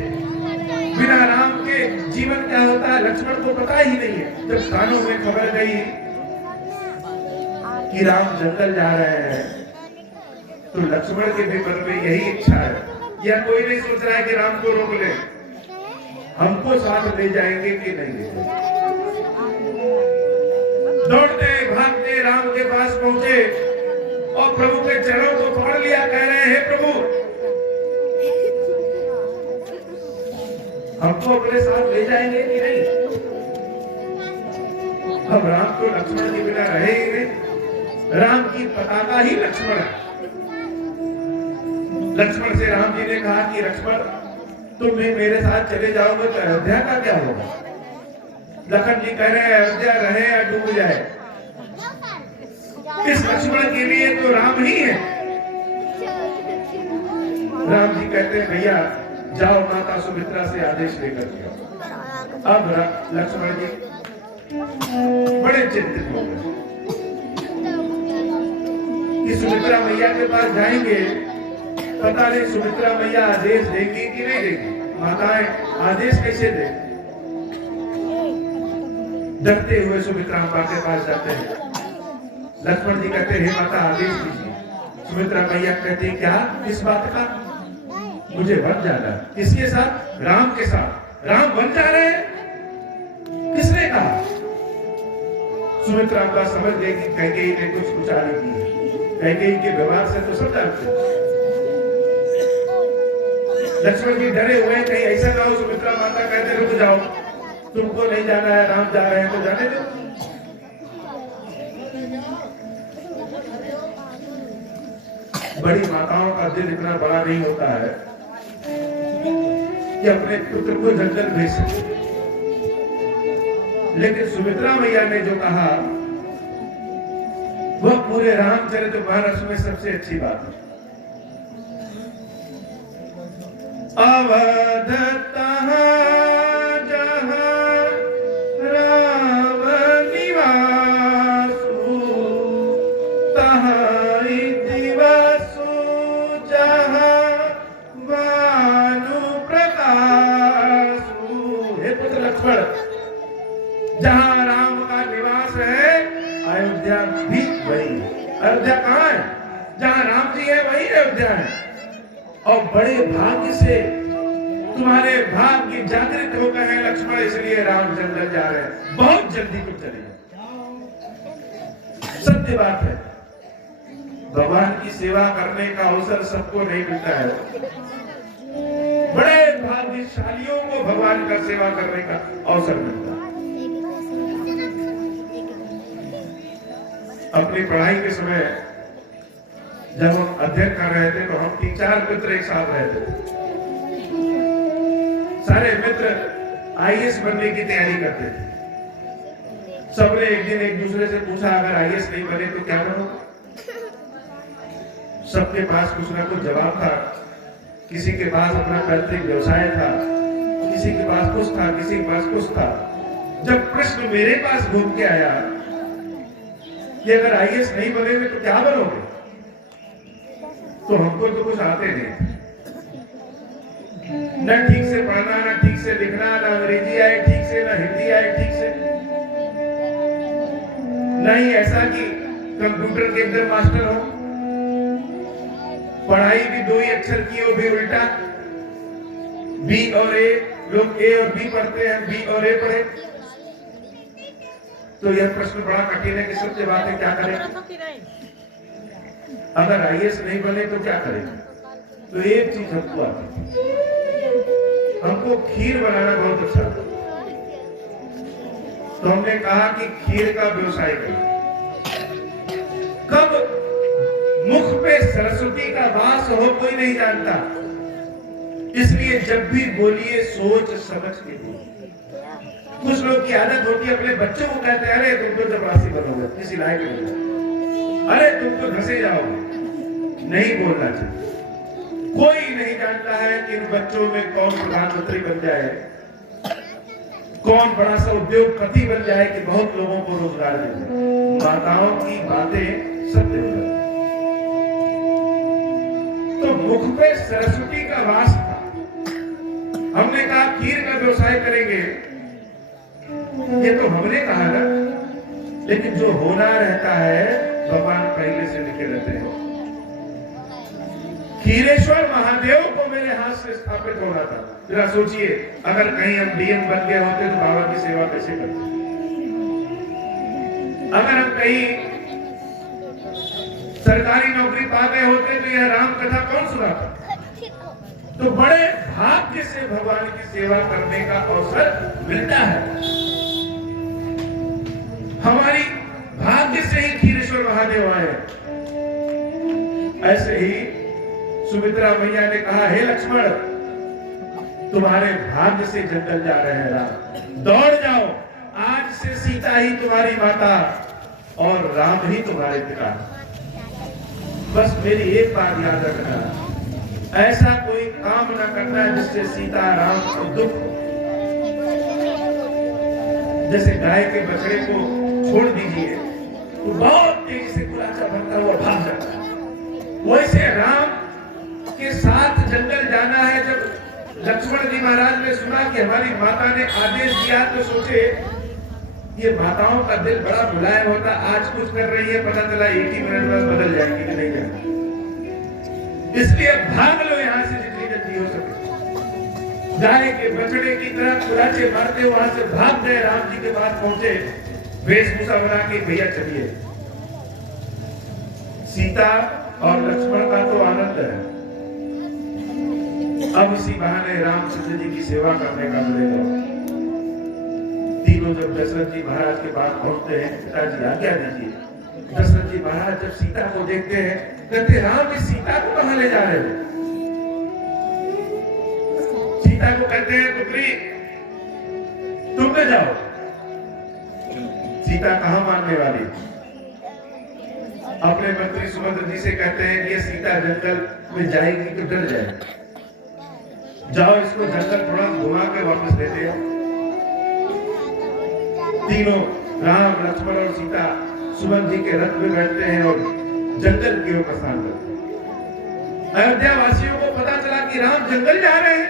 बिना राम के जीवन क्या होता है लक्ष्मण को पता ही नहीं है। जब कानों में खबर गई कि राम जंगल जा रहे हैं तो लक्ष्मण के भी मन में यही इच्छा है। यह कोई नहीं सोच रहा है कि राम को रोक ले, हमको साथ ले जाएंगे कि नहीं ले जाएंगे। दौड़ते भागते राम के पास पहुंचे और प्रभु के चरणों को पकड़ लिया, कह रहे हैं, हे प्रभु, हमको अपने साथ ले जाएंगे कि नहीं? अब राम तो लक्ष्मण के बिना रहे ही नहीं। राम की पताका ही लक्ष्मण है। लक्ष्मण से राम जी ने कहा कि लक्ष्मण, तुम भी मेरे साथ चले जाओगे तो अयोध्या का क्या होगा? लखन जी कह रहे हैं अयोध्या रहे या डूब जाए, इस लक्ष्मण के लिए तो राम ही है। राम जी कहते हैं भैया जाओ माता सुमित्रा से आदेश लेकर के आओ। अब लक्ष्मण जी बड़े चिंतित हो गए कि सुमित्रा मैया के पास जाएंगे, पता नहीं सुमित्रा मैया आदेश देंगी कि नहीं देंगी। माताएं आदेश कैसे दें? डरते हुए सुमित्रा माता के पास जाते हैं। लक्ष्मण जी कहते हैं माता आदेश दीजिए। सुमित्रा मैया कहती है क्या? किस बात का? मुझे वन जाना। किसके साथ? राम के साथ। राम वन जा रहे हैं? किसने कहा? सुमित्रा माता समझ गई कि कैकेयी ने कुछ उचारी की है। कैकेयी के व्यवहार से तो सब जानते हैं। लक्ष्मण जी डरे हुए कहीं ऐसा ना हो सुमित्रा माता कहते रुक जाओ, तुमको नहीं जाना है, राम जा रहे हैं तो जाने दो। बड़ी माताओं का दिल इतना बड़ा नहीं होता है कि अपने पुत्र को जंगल भेज सके। लेकिन सुमित्रा मैया ने जो कहा वह पूरे रामचरितमानस में सबसे अच्छी बात है। अवध जहां राम का निवास है, अयोध्या भी वही है। अयोध्या कहां है? जहां राम जी है वही अयोध्या है। और बड़े भाग्य से तुम्हारे भाग्य जागृत हो गए हैं लक्ष्मण, इसलिए राम जंगल जा रहे हैं। बहुत जल्दी तुम चले। सत्य बात है, भगवान की सेवा करने का अवसर सबको नहीं मिलता है। बड़े भाग्यशालियों को भगवान का सेवा करने का अवसर मिलता है। अपनी पढ़ाई के समय जब हम अध्ययन कर रहे थे तो हम 3-4 मित्र एक साथ रहते थे। सारे मित्र आईएएस बनने की तैयारी करते थे। सबने एक दिन एक दूसरे से पूछा अगर आईएएस नहीं बने तो क्या बनोगे? सबके पास कुछ ना कुछ जवाब था। किसी के पास अपना पैतृक व्यवसाय था, किसी के पास कुछ था, किसी के पास कुछ था। जब प्रश्न मेरे पास घूम के आया कि अगर आईएएस नहीं बनेंगे तो क्या बनोगे, तो हमको तो कुछ आते नहीं। न ठीक से पढ़ना, न ठीक से लिखना, न अंग्रेजी आए ठीक से, न हिंदी आए ठीक से, नहीं ऐसा कि कंप्यूटर के एकदम मास्टर हो। पढ़ाई भी 2 ही अक्षर की हो, भी उल्टा बी और ए। लोग ए और बी पढ़ते हैं, बी और ए पढ़े। तो यह प्रश्न बड़ा कठिन है कि सत्य बात है, क्या करें? अगर आईएएस नहीं बने तो क्या करेंगे? तो एक चीज हमको आती थी, हमको खीर बनाना बहुत अच्छा था। तो हमने कहा कि खीर का व्यवसाय करें। कब मुख पे सरस्वती का वास हो कोई नहीं जानता, इसलिए जब भी बोलिए सोच समझ के बोलिए। कुछ लोग की आदत होती है अपने बच्चों को कहते हैं अरे तुम तो चपरासी बनोगे, किसी लायक नहीं, अरे तुम तो घसे जाओगे। नहीं बोलना चाहिए। कोई नहीं जानता है कि इन बच्चों में कौन प्रधानमंत्री बन जाए, कौन बड़ा सा उद्योगपति बन जाए कि बहुत लोगों को रोजगार दे जाए। माताओं की बातें सत्य हो जाती। तो मुख पे सरस्वती का वास था। हमने कहा खीर का व्यवसाय करेंगे, ये तो हमने कहा ना, लेकिन जो होना रहता है भगवान पहले से लिखे रहते हैं। खीरेश्वर महादेव को मेरे हाथ से स्थापित होना था। जरा सोचिए अगर कहीं हम डीएम बन गए होते तो बाबा की सेवा कैसे करते? अगर हम कहीं सरकारी नौकरी पा गए होते तो यह राम कथा कौन सुनाता? तो बड़े भाग्य से भगवान की सेवा करने का अवसर मिलता है। हमारी भाग्य से ही क्षीरेश्वर महादेव आए। ऐसे ही सुमित्रा मैया ने कहा, हे लक्ष्मण, तुम्हारे भाग्य से जंगल जा रहे हैं राम, दौड़ जाओ, आज से सीता ही तुम्हारी माता और राम ही तुम्हारे पिता। बस मेरी एक बात याद रखना, ऐसा कोई काम न करना जिससे सीता राम को दुख हो। जैसे गाय के बछड़े को छोड़ दीजिए तो बहुत तेजी से कुलाचा भरता हुआ भाग जाता है, वैसे राम के साथ जंगल जाना है। जब लक्ष्मण जी महाराज ने सुना कि हमारी माता ने आदेश दिया तो सोचे ये माताओं का दिल बड़ा मुलायम होता, आज कुछ कर रही है, पता चला 1 ही मिनट में बदल जाएगी कि नहीं जाएगी, इसलिए भाग लो यहां से जितनी जल्दी हो सके। गाय के बछड़े की तरह कुलाचे मारते वहां से भाग गए, राम जी के पास पहुंचे, वेशभूषा बना के, भैया चलिए। सीता और लक्ष्मण का तो आनंद है, अब इसी बहाने रामचंद्र जी की सेवा करने का मिलेगा। तीनों जब दशरथ जी महाराज के पास पहुंचते हैं, पिताजी आज्ञा दीजिए। दशरथ जी महाराज जब सीता को देखते हैं, कहते राम इस सीता को कहां ले जा रहे हो? सीता को कहते हैं पुत्री तुम न जाओ। सीता कहां मानने वाली? अपने मंत्री सुमंत्र जी से कहते हैं कि ये सीता जंगल में जाएगी तो डर जाएगी, जाओ इसको जंगल थोड़ा घुमा के वापस लेते हैं। तीनों राम लक्ष्मण और सीता सुमंत्र जी के रथ में बैठते हैं और जंगल की ओर प्रस्थान करते हैं। अयोध्या वासियों को पता चला कि राम जंगल जा रहे हैं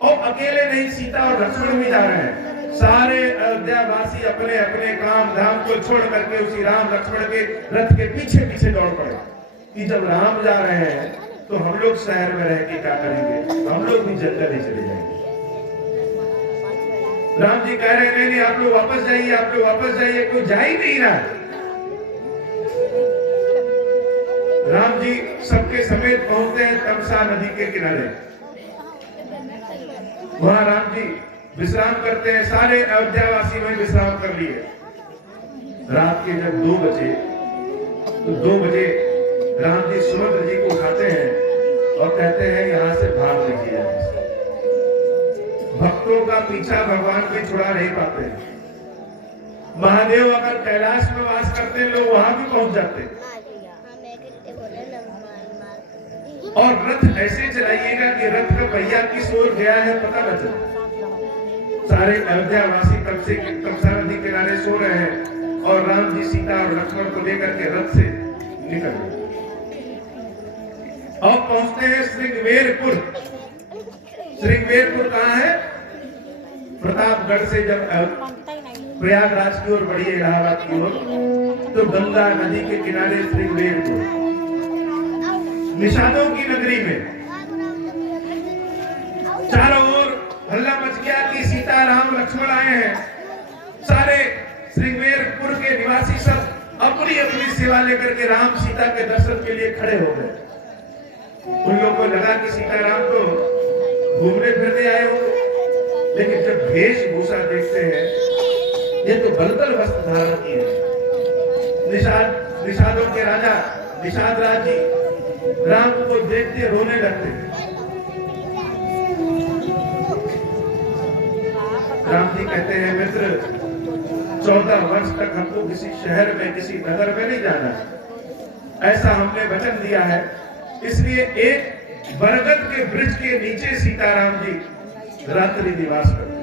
और अकेले नहीं, सीता और लक्ष्मण भी जा रहे हैं। सारे अयोध्या वासी अपने अपने काम धाम को छोड़ करके उसी राम लक्ष्मण के रथ के पीछे पीछे दौड़ पड़े कि जब राम जा रहे हैं तो हम लोग शहर में रह के क्या करेंगे, हम लोग भी जंगल ही चले जाएंगे। राम जी कह रहे हैं नहीं आप लोग वापस जाइए, आप लोग वापस जाइए, कोई जा ही नहीं रहा। राम जी सबके समेत पहुंचते हैं तमसा नदी के किनारे, वहां राम जी विश्राम करते हैं। सारे अयोध्यावासी में विश्राम कर लिए। रात के जब 2 बजे तो 2 बजे राम जी सुमंत्र जी को उठाते हैं और कहते हैं यहाँ से भाग लीजिए। भक्तों का पीछा भगवान भी छुड़ा नहीं पाते। महादेव अगर कैलाश में वास करते लोग वहां भी पहुंच जाते। और रथ ऐसे चलाइएगा कि रथ का पहिया किस ओर गया है पता न चले। सारे अयोध्या वासी तमसा नदी किनारे सो रहे हैं और राम जी सीता और लक्ष्मण को लेकर के रथ से निकल गए। अब पहुंचते हैं श्रृंगवेरपुर। श्रृंगवेरपुर कहाँ है? प्रतापगढ़ से जब प्रयागराज की ओर बढ़िए, इलाहाबाद की ओर, तो गंगा नदी के किनारे श्रृंगवेरपुर, निषादों की नगरी में। चारों ओर हल्ला मच गया कि सीता राम लक्ष्मण आए हैं। सारे श्रृंगवेरपुर के निवासी सब अपनी अपनी सेवा लेकर के राम सीता के दर्शन के लिए खड़े हो गए। उन लोगों को लगा कि सीताराम तो घूमने फिरने आए हो, लेकिन जब वेशभूषा देखते हैं ये तो बलबल वस्त्र धारण किए हैं। निषादों के राजा निषाद राज जी राम को देखते रोने लगते। राम जी कहते हैं मित्र 14 वर्ष तक हमको किसी शहर में किसी नगर में नहीं जाना, ऐसा हमने वचन दिया है। इसलिए एक बरगद के वृक्ष के नीचे सीताराम जी रात्रि निवास करते।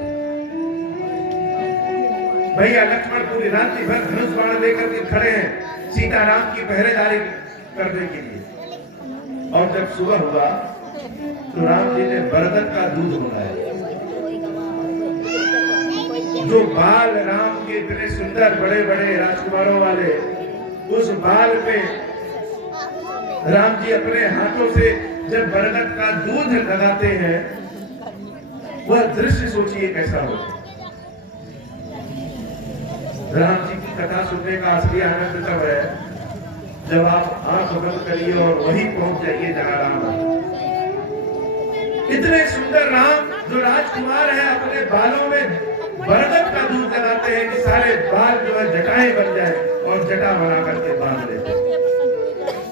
भैया लक्ष्मण पूरी रात्रि भर धनुष बाण लेकर के खड़े हैं सीताराम की पहरेदारी करने के लिए। और जब सुबह हुआ तो राम जी ने बरगद का दूध मंगाया। जो बाल राम के इतने सुंदर बड़े बड़े राजकुमारों वाले, उस बाल पे राम जी अपने हाथों से जब बरगद का दूध लगाते हैं, वह दृश्य सोचिए कैसा हो। राम जी की कथा सुनने का असली आनंद तब है जब आप आंख बंद करिए और वहीं पहुंच जाइए जहां राम है। इतने सुंदर राम जो राजकुमार है, अपने बालों में बरगद का दूध लगाते हैं कि सारे बाल जो है जटाएं बन जाए और जटा बना करके बांध लेते हैं।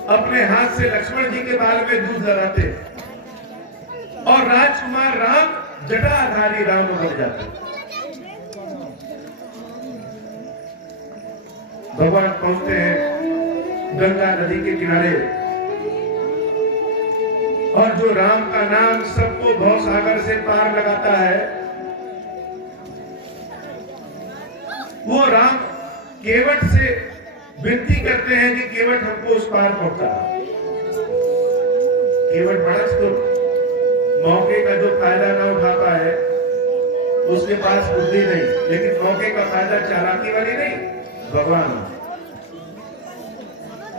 अपने हाथ से लक्ष्मण जी के बाल में दूध लगाते और राजकुमार राम जटाधारी राम बन जाते। भगवान पहुंचते हैं गंगा नदी के किनारे और जो राम का नाम सबको भवसागर से पार लगाता है, वो राम केवट से विनती करते हैं कि केवट हमको उस पार पहुंचा। केवट बड़ा तो मौके का जो फायदा ना उठा पाए, उसके पास बुद्धि नहीं, लेकिन मौके का फायदा चालाकी वाली नहीं, भगवान।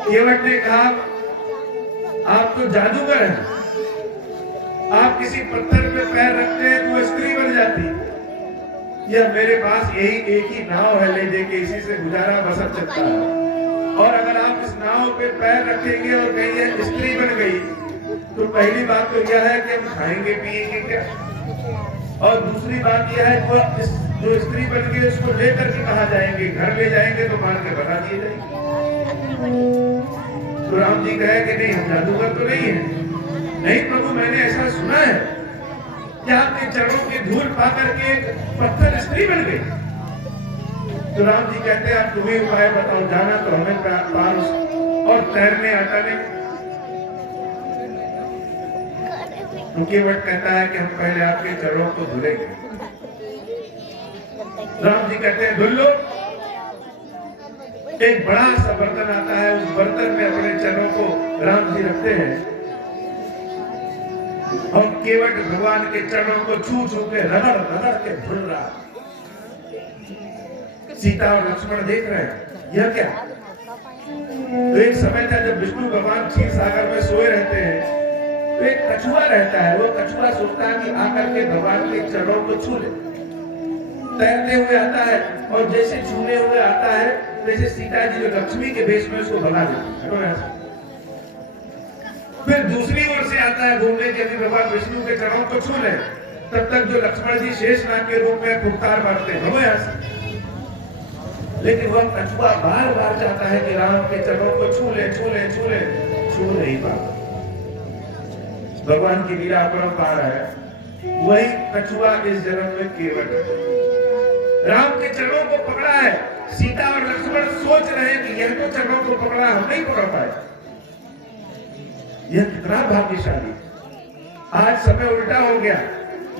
केवट ने कहा आप तो जादूगर हैं, आप किसी पत्थर पे पैर रखते हैं तो स्त्री बन जाती। यह मेरे पास यही एक ही नाव है, ले दे के इसी से गुजारा बसर चलता है। और अगर आप इस नाव पे पैर रखेंगे और कहीं यह स्त्री बन गई तो पहली बात तो यह है कि हम खाएंगे पिएंगे क्या, और दूसरी बात यह है कि इस जो स्त्री बन गई उसको लेकर के कहाँ जाएंगे, घर ले जाएंगे तो मार के भगा दिए जाएंगे। तो राम जी कहे कि नहीं, हम जादूगर तो नहीं है। नहीं प्रभु, मैंने ऐसा सुना है कि आपके चरणों की धूल पा करके एक पत्थर स्त्री बन गई। तो राम जी कहते हैं आप तुम्हें उपाय बताओ, जाना तो हमें पार और तैरने आता नहीं। तो केवट कहता है कि हम पहले आपके चरणों को धुलेंगे। राम जी कहते हैं धुल लो। एक बड़ा सा बर्तन आता है, उस बर्तन में अपने चरणों को राम जी रखते हैं और केवट भगवान के चरणों को छू छू के रगड़ रगड़ के धुल रहा। सीता और लक्ष्मण देख रहे हैं यह क्या। तो एक समय था जब विष्णु भगवान क्षीर सागर में सोए रहते हैं, तो एक कछुआ रहता है। वो कछुआ सोचता है कि आकर के भगवान के चरणों को छू ले। तैरते हुए आता है और जैसे छूने हुए आता है, वैसे सीता जी जो लक्ष्मी के भेष में उसको भगा देती है। फिर दूसरी ओर से आता है घूमने के लिए भगवान विष्णु के चरणों को छू ले। तब तक जो लक्ष्मण जी शेषनाग के रूप में फुफकार मारते हैं, लेकिन वह कछुआ बार बार चाहता है कि राम के चरणों को छू ले, छू ले, छू ले, छू नहीं पाता। भगवान की लीला अपरंपार है। वही कछुआ इस जन्म में केवट राम के चरणों को पकड़ा है। सीता और लक्ष्मण सोच रहे हैं कि यह तो चरणों को पकड़ा, हम नहीं पकड़ पाए। यह कितना भाग्यशाली। आज समय उल्टा हो गया।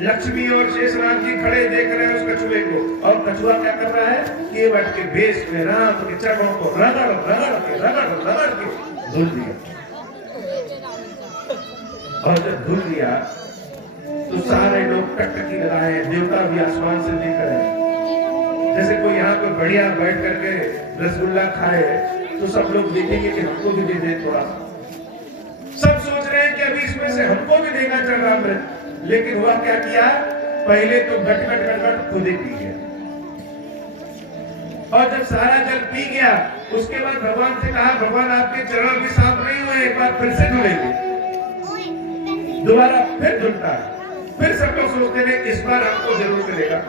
लक्ष्मी और शेषनाग जी खड़े देख रहे हैं उस कछुए को, और कछुआ क्या कर रहा है, केवट के भेष में राम के चरणों को रगड़ रगड़ के धुल दिया। और जब धुल दिया तो सारे लोग टकटकी लगाए, देवता भी आसमान से देख रहे हैं। जैसे कोई यहाँ पे बढ़िया बैठ करके रसगुल्ला खाए तो सब लोग देखेंगे कि हमको भी दे दे थोड़ा। सब सोच रहे हैं कि अभी इसमें से हमको भी देना चल रहा है। लेकिन हुआ क्या किया, पहले तो गट गट गट गट खुद ही पी गया, और जब सारा जल पी गया उसके बाद भगवान से कहा, भगवान आपके चरण भी साफ नहीं हुए, एक बार फिर से धुलेंगे। दोबारा फिर धुलता है। फिर सब लोग सोचते हैं इस बार हमको जरूर मिलेगा।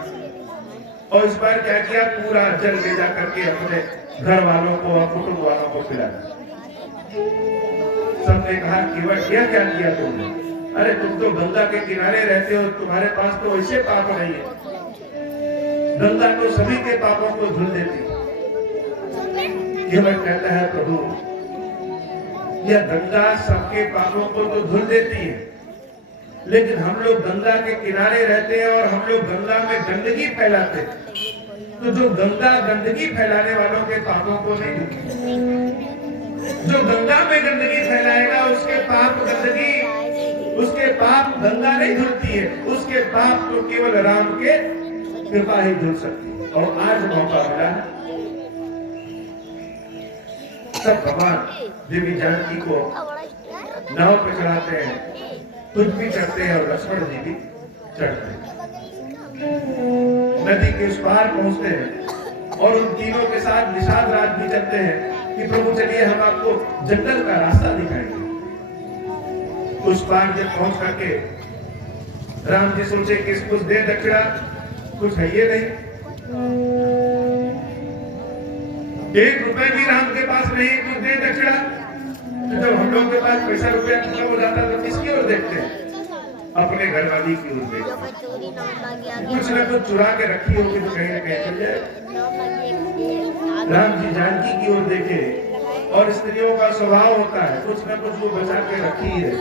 और इस बार क्या किया, पूरा जल ले जा करके अपने घर वालों को और कुटुंब वालों को पिलाया। सबने कहा केवट यह क्या किया तुमने, अरे तुम तो गंगा के किनारे रहते हो, तुम्हारे पास तो ऐसे पाप नहीं है। गंगा तो सभी के पापों को धुल देती। केवट कहता है प्रभु, यह गंगा सबके पापों को तो धुल देती है, लेकिन हम लोग गंगा के किनारे रहते हैं और हम लोग गंगा में गंदगी फैलाते हैं। तो जो गंगा गंदगी फैलाने वालों के पापों को नहीं धुलती। जो गंगा में गंदगी फैलाएगा उसके पाप गंगा नहीं धुलती है, उसके पाप तो केवल राम के कृपा ही धुल सकती है। और आज मौका मिला है, सब भगवान देवी जानकी को नाव पे चढ़ाते हैं, खुद भी चढ़ते हैं और लक्ष्मण जी भी चढ़ते हैं। नदी के उस पार पहुंचते हैं और उन तीनों के साथ निषाद राज भी चलते हैं कि प्रभु चलिए हम आपको जंगल का रास्ता दिखाएंगे। उस पार जब पहुंच करके राम जी सोचे कि इसको दे दक्षिणा, कुछ है ये नहीं, 1 रुपए भी राम के पास नहीं, कुछ दे दक्षिणा। तो जब हम लोग के पास पैसा रुपया खत्म हो जाता तो किसकी ओर देखते हैं? अपने घर वाली की ओर देखते हैं। कुछ ना कुछ चुरा के रखी होगी तो कहीं ना कहीं चल जाए। राम जी जानकी की ओर देखे, और स्त्रियों का स्वभाव होता है कुछ ना कुछ वो बचा के रखी है।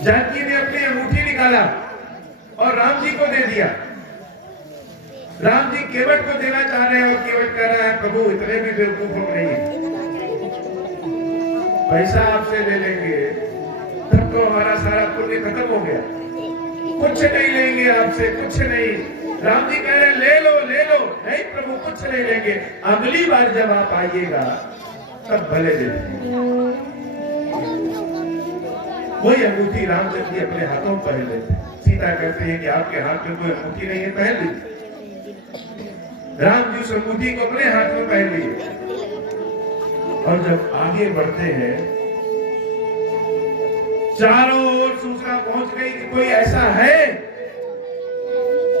जानकी ने अपनी अंगूठी निकाला और राम जी को दे दिया। राम जी केवट को देना चाह रहे हैं और केवट कह रहा है प्रभु इतने भी बेवकूफ हो नहीं है, पैसा आपसे ले लेंगे तब तो हमारा सारा पुण्य खत्म हो गया, कुछ नहीं लेंगे आपसे, कुछ नहीं। राम जी कह रहे ले लो ले लो। नहीं प्रभु कुछ नहीं लेंगे, अगली बार जब आप आइएगा तब भले दे देंगे। वही अंगूठी रामचंद्र जी अपने हाथों में पहन लेते। सीता कहते हैं कि आपके हाथ में कोई अंगूठी नहीं है, पहन लीजिए। राम जी उस अंगूठी को अपने हाथ में पहन लिए, और जब आगे बढ़ते हैं चारों ओर सूचना पहुंच गई कि कोई ऐसा है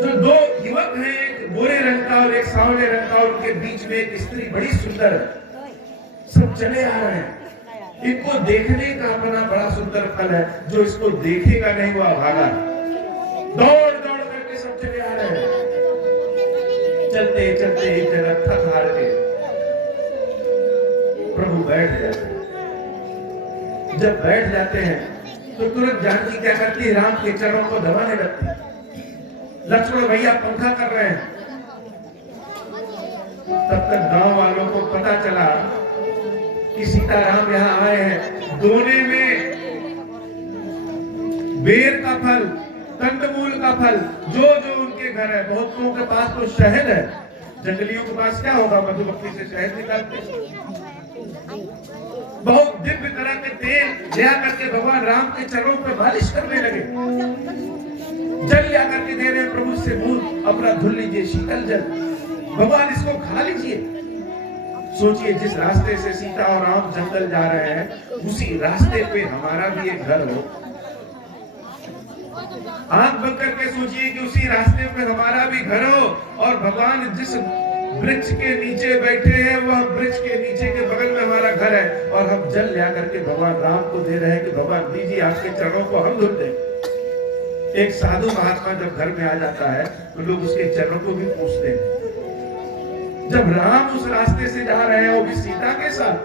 जो 2 युवक हैं, एक गोरे रंग का और एक सांवले रंग का, और उनके बीच में एक स्त्री बड़ी सुंदर है। सब चले आ रहे हैं, इनको देखने का अपना बड़ा सुंदर फल है, जो इसको देखेगा नहीं वो अभागा। दौड़ दौड़ करके सब चले आ रहे हैं। चलते चलते एक जगह थक हार के प्रभु बैठ जाते हैं। जब बैठ जाते हैं तो तुरंत जानकी क्या करती है? राम के चरणों को दबाने लगती है। लक्ष्मण भैया पंखा कर रहे हैं। तब तक गांव वालों को पता चला कि सीताराम यहाँ आए हैं। दोने में बेर का फल, कंदमूल का फल, जो जो उनके घर है, बहुतों के पास तो शहद है, जंगलियों के पास क्या होगा? मधुमक्खी से शहद निकालते। बहुत दिव्य तरह के तेल ले करके भगवान राम के चरणों पर मालिश करने लगे। जल ला करके दे रहे प्रभु से मुंह अपना धुल लीजिए, शीतल जल, भगवान इसको खा लीजिए। सोचिए जिस रास्ते से सीता और राम जंगल जा रहे हैं, उसी रास्ते पे हमारा भी एक घर हो। आंख बंद करके सोचिए कि उसी रास्ते पे हमारा भी घर हो, और भगवान जिस वृक्ष के नीचे बैठे हैं वह वृक्ष के नीचे के बगल में हमारा घर है, और हम जल ला करके भगवान राम को दे रहे हैं कि भगवान दीजिए आपके चरणों को हम धुल दें। एक साधु महात्मा जब घर में आ जाता है तो लोग उसके चरणों को भी पूछते हैं। जब राम उस रास्ते से जा रहे हैं वो भी सीता के साथ,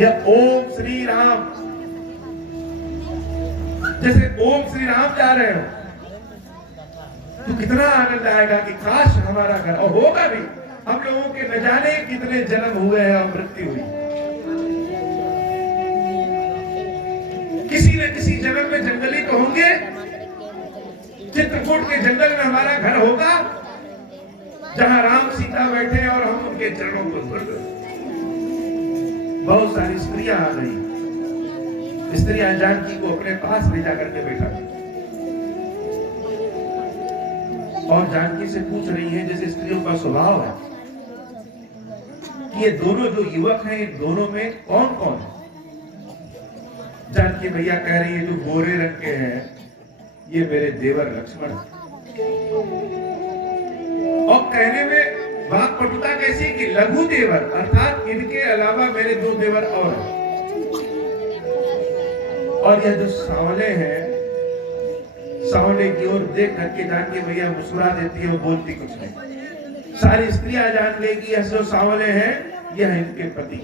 यह ओम श्री राम, जैसे ओम श्री राम जा रहे हो तो कितना आनंद आएगा कि काश हमारा घर, और होगा भी। हम लोगों के न जाने कितने जन्म हुए हैं और मृत्यु हुई, किसी न किसी जन्म में जंगली तो होंगे। चित्रकूट के जंगल में हमारा घर होगा जहां राम सीता बैठे और हम उनके चरणों को धुल रहे। बहुत सारी स्त्रियां आ गई। स्त्रियां जानकी को अपने पास ले जाकर के बैठा और जानकी से पूछ रही है, जैसे स्त्रियों का स्वभाव है, कि ये दोनों जो युवक हैं, इन दोनों में कौन कौन है? जानकी भैया कह रही है जो गोरे रंग के हैं ये मेरे देवर लक्ष्मण। और कहने में वाक्पटुता कैसी कि लघु देवर, अर्थात इनके अलावा मेरे 2 देवर और हैं। और यह जो सांवले हैं, सांवले की ओर देख करके जानकी भैया मुस्कुरा देती है, वो बोलती कुछ नहीं। सारी स्त्रियां जान लेगी यह जो सांवले हैं यह इनके पति।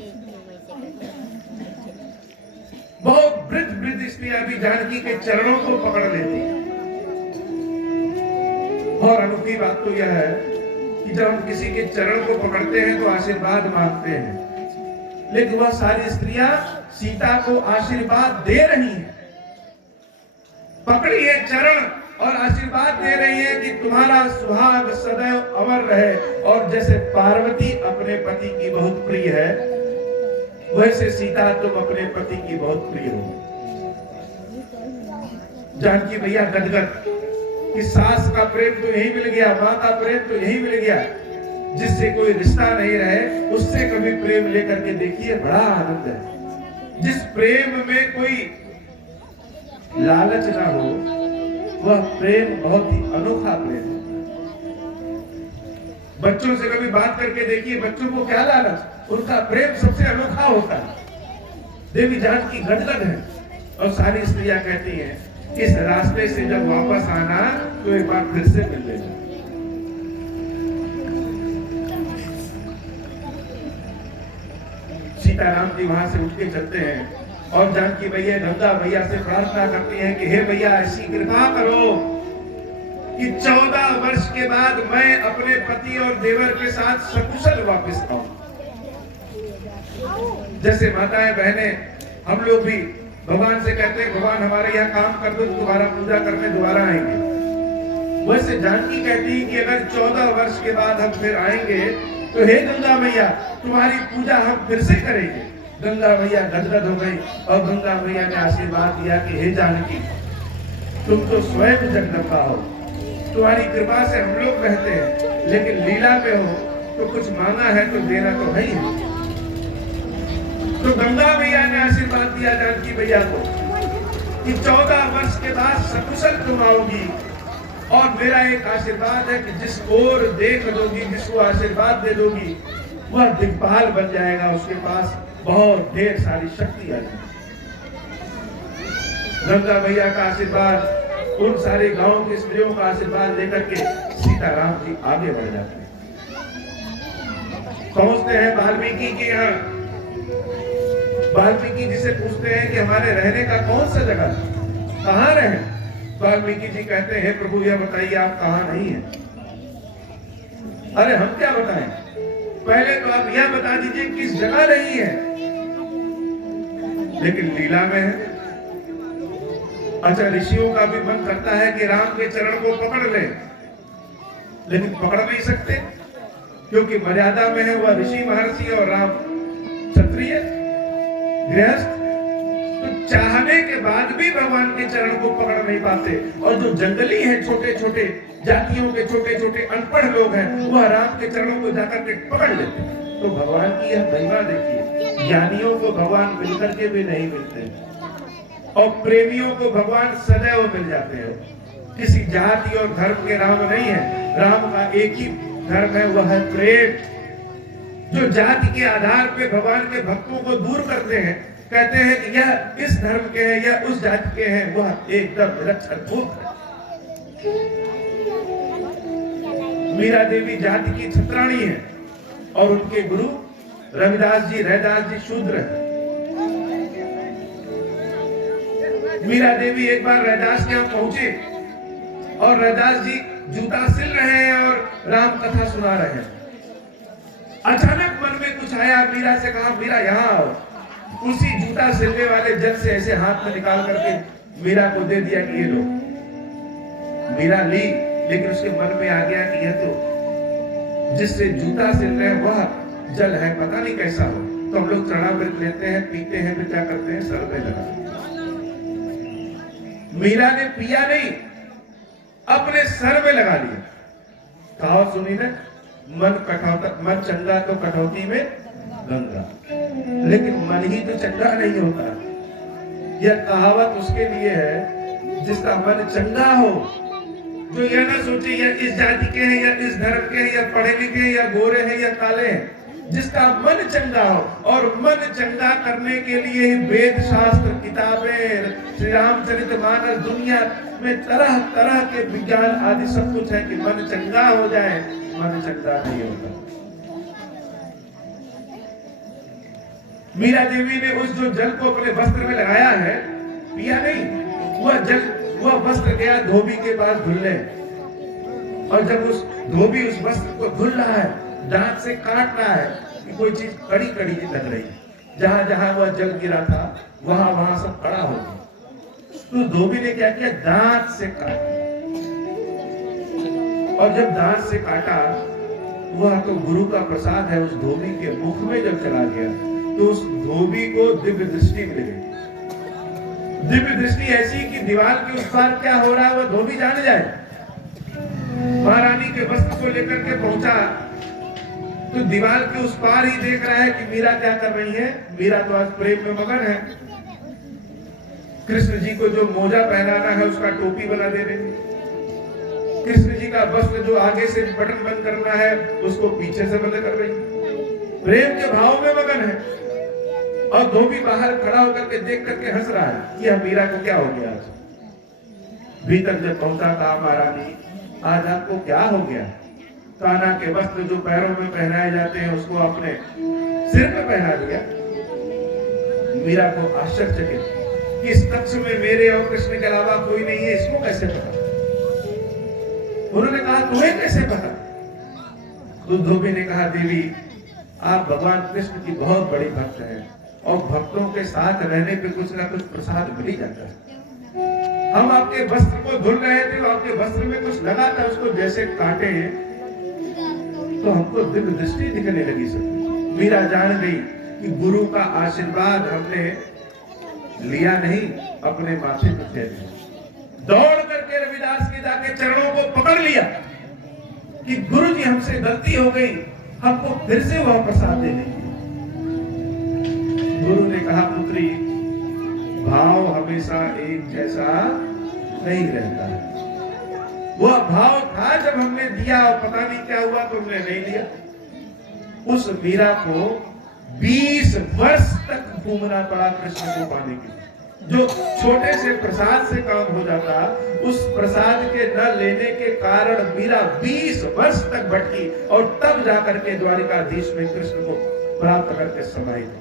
बहुत वृद्ध वृद्ध स्त्रियां भी जानकी के चरणों को पकड़ लेती। और अनोखी बात तो यह है कि जब हम किसी के चरण को पकड़ते हैं तो आशीर्वाद मांगते हैं, लेकिन वह सारी स्त्रियां सीता को आशीर्वाद दे रही हैं, पकड़ी है चरण और आशीर्वाद दे रही है कि तुम्हारा सुहाग सदैव अमर रहे। और जैसे पार्वती अपने पति की बहुत प्रिय है, वैसे सीता तुम अपने पति की बहुत प्रिय हो। जानकी भैया गदगद कि सास का प्रेम तो यही मिल गया, माँ का प्रेम तो यही मिल गया, जिससे कोई रिश्ता नहीं रहे उससे कभी प्रेम लेकर के देखिए, बड़ा आनंद है। जिस प्रेम में कोई लालच ना हो, वह प्रेम बहुत ही अनोखा प्रेम है। बच्चों से कभी बात करके देखिए, बच्चों को क्या लालच, उनका प्रेम सबसे अनोखा होता है। देवी जानकी गदगद है और सारी स्त्रियां कहती हैं इस रास्ते से जब वापस आना तो एक बार फिर से मिल लेना। सीताराम जी वहां से उठ के चलते हैं और जानकी मैया गंगा मैया से प्रार्थना करती हैं कि हे मैया ऐसी कृपा करो कि 14 वर्ष के बाद मैं अपने पति और देवर के साथ सकुशल वापस आऊं। जैसे माताएं बहनें हम लोग भी भगवान से कहते हैं भगवान हमारे यहाँ काम कर दो, तुम्हारा पूजा करने दोबारा आएंगे। वैसे जानकी कहती है कि अगर 14 वर्ष के बाद हम फिर आएंगे तो हे गंगा मैया तुम्हारी पूजा हम फिर से करेंगे। गंगा मैया गदगद हो गई और गंगा मैया ने आशीर्वाद दिया कि हे जानकी तुम तो स्वयं जगदम्बा हो, तुम्हारी कृपा से हम लोग रहते हैं, लेकिन लीला में हो तो कुछ मांगा है तो देना तो है ही। तो गंगा मैया ने आशीर्वाद दिया जानकी मैया को कि 14 वर्ष के बाद सकुशल तुम आओगी और मेरा एक आशीर्वाद है कि जिस ओर देख लोगी, जिसको आशीर्वाद दे दोगी, वह दिग्पाल बन जाएगा, उसके पास बहुत ढेर सारी शक्ति आ जाएगी। गंगा मैया का आशीर्वाद, उन सारे गांव की स्त्रियों का आशीर्वाद लेकर के सीताराम जी आगे बढ़ जाते हैं। पहुंचते हैं वाल्मीकि के यहाँ। वाल्मीकि जी से पूछते हैं कि हमारे रहने का कौन सा जगह, कहाँ रहे। वाल्मीकि जी कहते हैं प्रभु यह बताइए आप कहाँ नहीं है। अरे हम क्या बताएं, पहले तो आप यह बता दीजिए किस जगह नहीं है। लेकिन लीला में है। अच्छा ऋषियों का भी मन करता है कि राम के चरण को पकड़ ले, लेकिन पकड़ नहीं सकते क्योंकि मर्यादा में है वह ऋषि महर्षि और राम क्षत्रिय गृहस्थ। तो चाहने के बाद भी भगवान के चरण को पकड़ नहीं पाते। और जो जंगली हैं, छोटे छोटे जातियों के छोटे छोटे अनपढ़ लोग हैं, वह राम के चरणों को जाकर के पकड़ लेते हैं। तो भगवान की यह महिमा देखिए, ज्ञानियों को भगवान मिलकर के भी नहीं मिलते और प्रेमियों को भगवान सदैव मिल जाते हैं। किसी जाति और धर्म के राम नहीं है, राम का एक ही धर्म है, वह है प्रेम। जो जाति के आधार पे भगवान के भक्तों को दूर करते हैं, कहते हैं कि यह इस धर्म के हैं या उस जाति के हैं, वह एकदम निरक्षर मूर्ख है। मीरा देवी जाति की छत्राणी है और उनके गुरु रविदास जी रैदास जी शूद्र है। मीरा देवी एक बार रैदास के यहाँ पहुंचे और रैदास जी जूता सिल रहे हैं और राम कथा सुना रहे हैं। अचानक मन में कुछ आया, मीरा से कहा मीरा यहाँ आओ। उसी जूता सिलने वाले जल से ऐसे हाथ में निकाल करके मीरा को दे दिया कि ये लो। मीरा ली, लेकिन उसके मन में आ गया कि यह तो जिससे जूता सिल रहे हैं वह जल है, पता नहीं कैसा हो। तो हम लोग चरणामृत लेते हैं, पीते हैं, फिर क्या करते हैं, सर पे लगा। मीरा ने पिया नहीं, अपने सर में लगा लिया। कहावत सुनी ना, मन चंगा तो कटौती में गंगा, लेकिन मन ही तो चंगा नहीं होता। यह कहावत उसके लिए है जिसका मन चंगा हो, जो यह ना सोचे या इस जाति के हैं या इस धर्म के हैं या पढ़े लिखे हैं या गोरे हैं या काले हैं, जिसका मन चंगा हो। और मन चंगा करने के लिए ही वेद शास्त्र किताबें, श्री रामचरितमानस, दुनिया में तरह तरह के विज्ञान आदि सब कुछ है कि मन चंगा हो जाए। मन चंगा नहीं होता। मीरा देवी ने उस जो जल को अपने वस्त्र में लगाया है, पिया नहीं, वह वस्त्र गया धोबी के पास धुलने, और जब उस धोबी उस वस्त्र को धुल रहा है, दांत से काट रहा है कि कोई चीज कड़ी कड़ी लग रही है, जहां जहां वह जल गिरा था वहां वहां सब कड़ा हो गया। तो धोबी ने क्या किया, दांत से काटा, और जब दांत से काटा, वह तो गुरु का प्रसाद है, उस धोबी के मुख में जब चला गया तो उस धोबी को दिव्य दृष्टि मिल गई। दिव्य दृष्टि ऐसी कि दीवार के उस पार क्या हो रहा है वह धोबी जान जाए। महारानी के वस्त्र को लेकर के पहुंचा तो दीवार के उस पार ही देख रहा है कि मीरा क्या कर रही है। मीरा तो आज प्रेम में मगन है। कृष्ण जी को जो मोजा पहनाना है उसका टोपी बना दे रही। कृष्ण जी का वस्त्र जो आगे से बटन बंद करना है उसको पीछे से बंद कर रही। प्रेम के भाव में मगन है। और धोबी बाहर खड़ा होकर के देख करके हंस रहा है कि अब मीरा को क्या हो गया। आज भीतर जब पहुंचा कहा महारानी आज आपको क्या हो गया। कान्हा के वस्त्र जो पैरों में पहनाए जाते हैं उसको आपने सिर पे पहना दिया। मीरा को आश्चर्यचकित कि इस कक्ष में मेरे और कृष्ण के अलावा कोई नहीं है, इसको कैसे पता। उन्होंने कहा तुम्हें कैसे पता। उस धोबी ने कहा देवी आप भगवान कृष्ण की बहुत बड़ी भक्त है और भक्तों के साथ रहने पे कुछ ना कुछ प्रसाद मिल ही जाता है। हम आपके वस्त्र को धुल रहे थे, आपके वस्त्र में कुछ लगा था, उसको जैसे काटे तो हमको दिव्य दृष्टि दिखने लगी। सब मीरा जान गई कि गुरु का आशीर्वाद हमने लिया नहीं, अपने माथे पर फेर लिया। दौड़ करके रविदास के जाके चरणों को पकड़ लिया कि गुरु जी हमसे गलती हो गई, हमको फिर से वह प्रसाद दे देंगे। गुरु ने कहा पुत्री भाव हमेशा एक जैसा नहीं रहता है। वह भाव था जब हमने दिया और पता नहीं क्या हुआ तो हमने नहीं लिया। उस मीरा को 20 वर्ष तक घूमना पड़ा कृष्ण को पाने के लिए। जो छोटे से प्रसाद से काम हो जाता, उस प्रसाद के न लेने के कारण मीरा 20 वर्ष तक भटकी और तब जाकर के द्वारिकाधीश में कृष्ण को प्राप्त करके समाहित हो।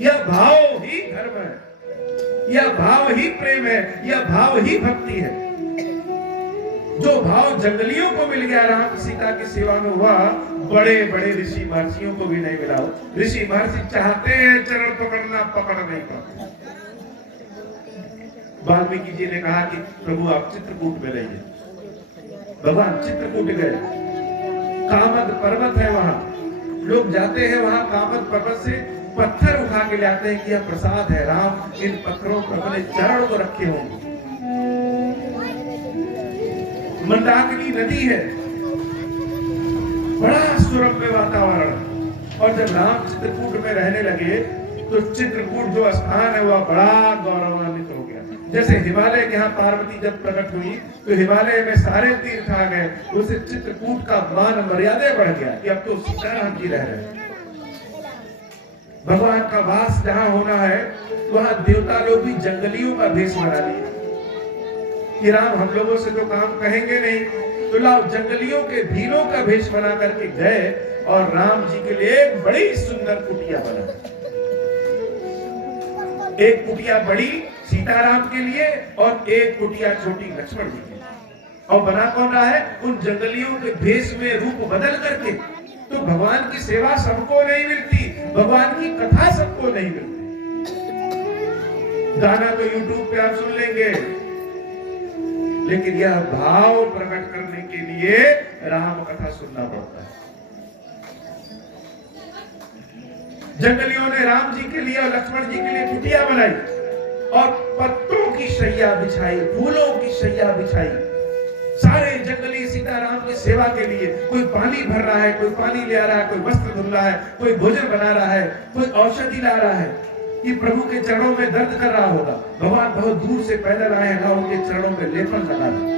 यह भाव ही धर्म है, यह भाव ही प्रेम है, यह भाव ही भक्ति है। जो भाव जंगलियों को मिल गया राम सीता की सेवा में हुआ, बड़े बड़े ऋषि महर्षियों को भी नहीं मिला। ऋषि महर्षि चाहते हैं चरण पकड़ना, पकड़ नहीं पाते। वाल्मीकि जी ने कहा कि प्रभु आप चित्रकूट में रहिए। भगवान चित्रकूट गए, कामद पर्वत है वहां, लोग जाते हैं वहां कामद पर्वत से पत्थर उठा के लाते हैं कि यह प्रसाद है, राम इन पत्थरों पर अपने चरण को रखे होंगे। मंदाकिनी नदी है, बड़ा सुरम्य वातावरण। और जब राम चित्रकूट में रहने लगे तो चित्रकूट जो स्थान है वह बड़ा गौरवान्वित हो गया। जैसे हिमालय के यहाँ पार्वती जब प्रकट हुई तो हिमालय में सारे तीर्थ आ गए, उससे चित्रकूट का मान मर्यादा बढ़ गया कि अब तो सीताराम जी रह रहे हैं। भगवान का वास जहाँ होना है वहां देवता लोग भी जंगलियों का भेष बना लिए कि राम हम लोगों से तो काम कहेंगे नहीं, तो लाओ जंगलियों के भीलों का भेष बना करके गए और राम जी के लिए एक बड़ी सुंदर कुटिया बना। एक कुटिया बड़ी सीताराम के लिए और एक कुटिया छोटी लक्ष्मण जी के लिए। और बना कौन रहा है? उन जंगलियों के भेष में रूप बदल करके। तो भगवान की सेवा सबको नहीं मिलती, भगवान की कथा सबको नहीं मिलती। गाना तो YouTube पे आप सुन लेंगे, लेकिन यह भाव प्रकट करने के लिए राम कथा सुनना पड़ता है। जंगलियों ने राम जी के लिए और लक्ष्मण जी के लिए कुटिया बनाई और पत्तों की शैया बिछाई, फूलों की शैया बिछाई। सारे जंगली सीताराम की सेवा के लिए, कोई पानी भर रहा है, कोई पानी ले आ रहा है, कोई वस्त्र धुल रहा है, कोई भोजन बना रहा है, कोई औषधि ला रहा है कि प्रभु के चरणों में दर्द कर रहा होगा। भगवान बहुत दूर से पैदल आए हैं, उनके चरणों में लेपन लगा दिया।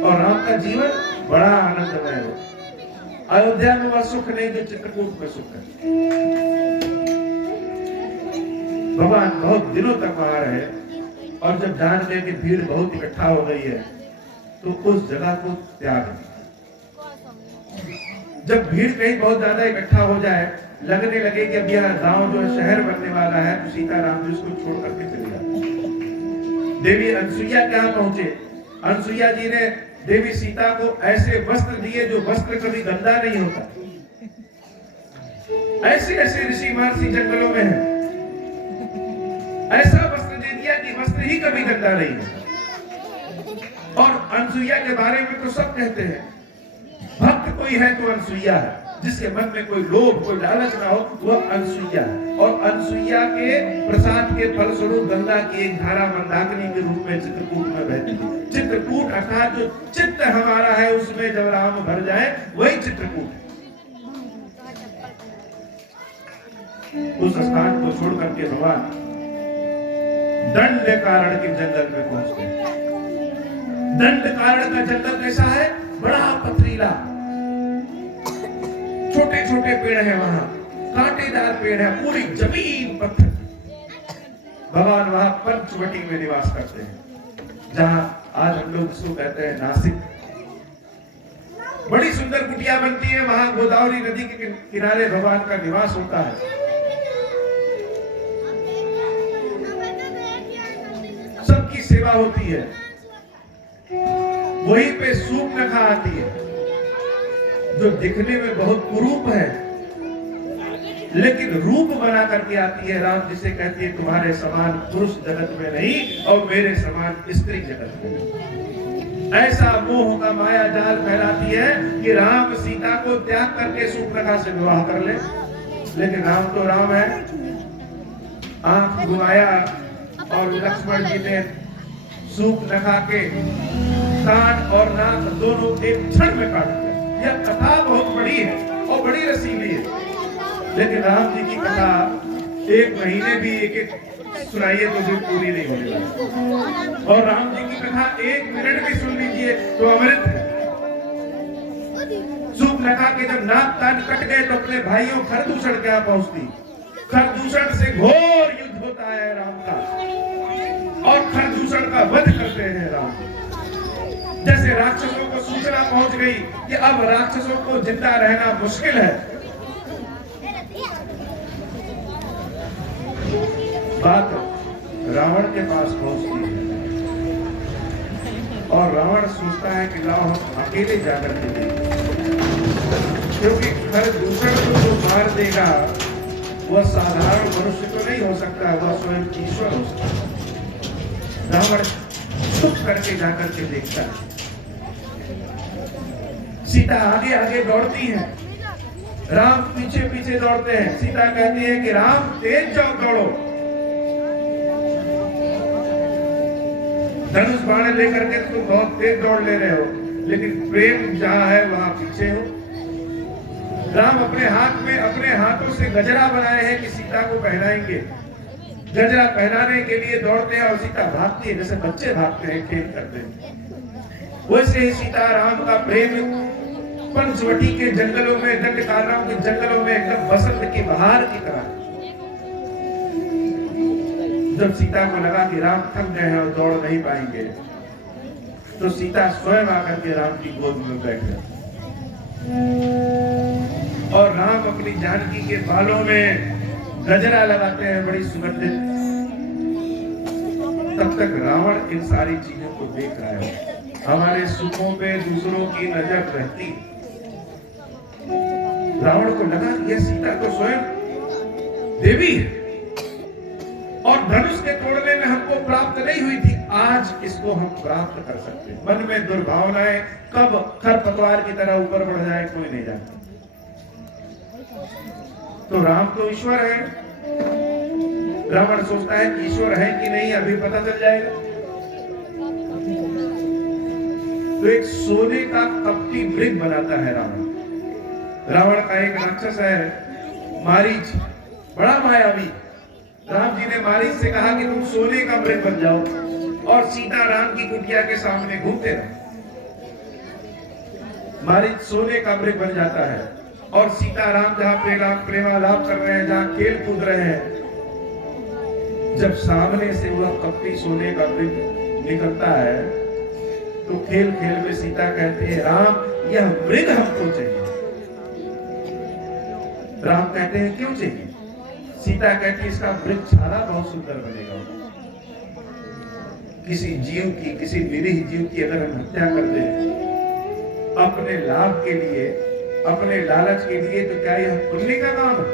और राम का जीवन बड़ा आनंदमय हो। अयोध्या में वह सुख नहीं जो चित्रकूट में सुख है। भगवान बहुत दिनों तक वहां रहे और जब जान गए कि भीड़ बहुत इकट्ठा हो गई है तो उस जगह को त्याग दिया। जब भीड़ कहीं बहुत ज्यादा इकट्ठा हो जाए, लगने लगे कि अब यह गांव जो शहर बनने वाला है, तो सीताराम जी उसको छोड़ करके चले जाते। देवी अनसुईया के यहाँ पहुंचे। अनसुईया जी ने देवी सीता को ऐसे वस्त्र दिए जो वस्त्र कभी गंदा नहीं होता। ऐसे ऐसे ऋषि महर्षि जंगलों में है, ऐसा वस्त्र दे दिया कि वस्त्र ही कभी गंदा नहीं है। और अनसुईया के बारे में तो सब कहते हैं, भक्त कोई है तो अनसुईया है, जिसके मन में कोई लोभ कोई लालच ना हो वह अनसुईया है। और अनसुईया के प्रसाद के फलस्वरूप गंगा की एक धारा मंदाकिनी के रूप में चित्रकूट में बहती है। चित्रकूट अर्थात जो चित्त हमारा है उसमें जब राम भर जाए वही चित्रकूट। उस स्थान को छोड़ करके भगवान दंड कारण के जंगल में पहुंचते हैं। दंड कारण का जंगल कैसा है? बड़ा पथरीला, छोटे छोटे पेड़ हैं वहां, कांटेदार पेड़ है, पूरी जमीन पत्थर। भगवान वहां पंचवटी में निवास करते हैं, जहां आज हम लोग इसको कहते हैं नासिक। बड़ी सुंदर कुटिया बनती है वहां, गोदावरी नदी के किनारे भगवान का निवास होता है। सबकी सेवा होती है। वहीं पे सूर्पनखा आती है, जो दिखने में बहुत कुरूप है, लेकिन रूप बना करके आती है। राम जिसे कहती है तुम्हारे समान पुरुष जगत में नहीं और मेरे समान स्त्री जगत में नहीं। ऐसा मोह का माया जाल फैलाती है कि राम सीता को त्याग करके सूर्पनखा से विवाह कर ले, लेकिन राम तो राम है। आंख घुमाया और लक्ष्मण जी ने सूर्पनखा के कान और नाक दोनों एक क्षण में काट दिया। यह कथा बहुत बड़ी है और बड़ी रसीली है, लेकिन राम जी की कथा एक महीने भी एक सुनाइए तो भी पूरी नहीं होने वाली। और राम जी की कथा 1 मिनट भी सुन लीजिए तो अमृत है। सूर्पनखा के जब नाक कान कट गए तो अपने भाइयों खरदूषण क्या पहुंचती। खरदूषण से घोर युद्ध होता है राम का, और खरदूषण का वध करते हैं राम। जैसे राक्षसों को सूचना पहुंच गई कि अब राक्षसों को जिंदा रहना मुश्किल है, बात रावण के पास पहुंचती है और रावण सोचता है कि लाओ हम अकेले जाकर के देखें, क्योंकि खरदूषण को जो मार देगा वह साधारण मनुष्य तो नहीं हो सकता, वह स्वयं ईश्वर हो सकता है। रावण चुप करके जाकर के देखता है। सीता आगे आगे दौड़ती है, राम पीछे पीछे दौड़ते हैं। सीता कहती है कि राम तेज जाओ, दौड़ो। धनुष बाण लेकर के तुम बहुत तेज दौड़ ले रहे हो, लेकिन प्रेम जहां है वहां पीछे हो। राम अपने हाथों से गजरा बनाए हैं कि सीता को पहनाएंगे। गजरा पहनाने के लिए दौड़ते हैं और सीता भागती है, जैसे बच्चे भागते हैं, खेल करते हैं। वैसे ही सीता राम का प्रेम पंचवटी के जंगलों में, दंडकारण्यों के जंगलों में एकदम बसंत की बहार की तरह। जब सीता को लगा कि राम थक गए हैं और दौड़ नहीं पाएंगे, तो सीता स्वयं आकर के राम की गोद में बैठ गए और राम अपनी जानकी के बालों में गजरा लगाते हैं, बड़ी सुगंधित। तब तक रावण इन सारी चीजों को देख रहा है। हमारे सुखों पे दूसरों की नजर रहती। रावण को लगा कि यह सीता तो स्वयं देवी है और धनुष के तोड़ने में हमको प्राप्त नहीं हुई थी, आज इसको हम प्राप्त कर सकते हैं। मन में दुर्भावनाएं कब खरपतवार की तरह ऊपर बढ़ जाए कोई नहीं जानता। तो राम तो ईश्वर है। रावण सोचता है कि ईश्वर है कि नहीं अभी पता चल जाएगा। तो एक सोने का कपटी मृग बनाता है रावण। रावण का एक राक्षस है मारीच, बड़ा मायावी। राम जी ने मारीच से कहा कि तुम सोने का मृग बन जाओ और सीता राम की कुटिया के सामने घूमते रहो। मारीच सोने का मृग बन जाता है और सीता राम जहां प्रेमालाप कर रहे हैं, जहां खेल कूद रहे हैं, जब सामने से वह कपटी सोने का मृग निकलता है तो खेल खेल में सीता कहती है राम यह मृग हमको चाहिए। राम कहते हैं क्यों चाहिए? सीता कहती है इसका वृक्षाला बहुत सुंदर बनेगा। किसी जीव की, किसी निरीह जीव की अगर हम हत्या कर दें अपने लाभ के लिए, अपने लालच के लिए, तो क्या यह पुण्य का काम है?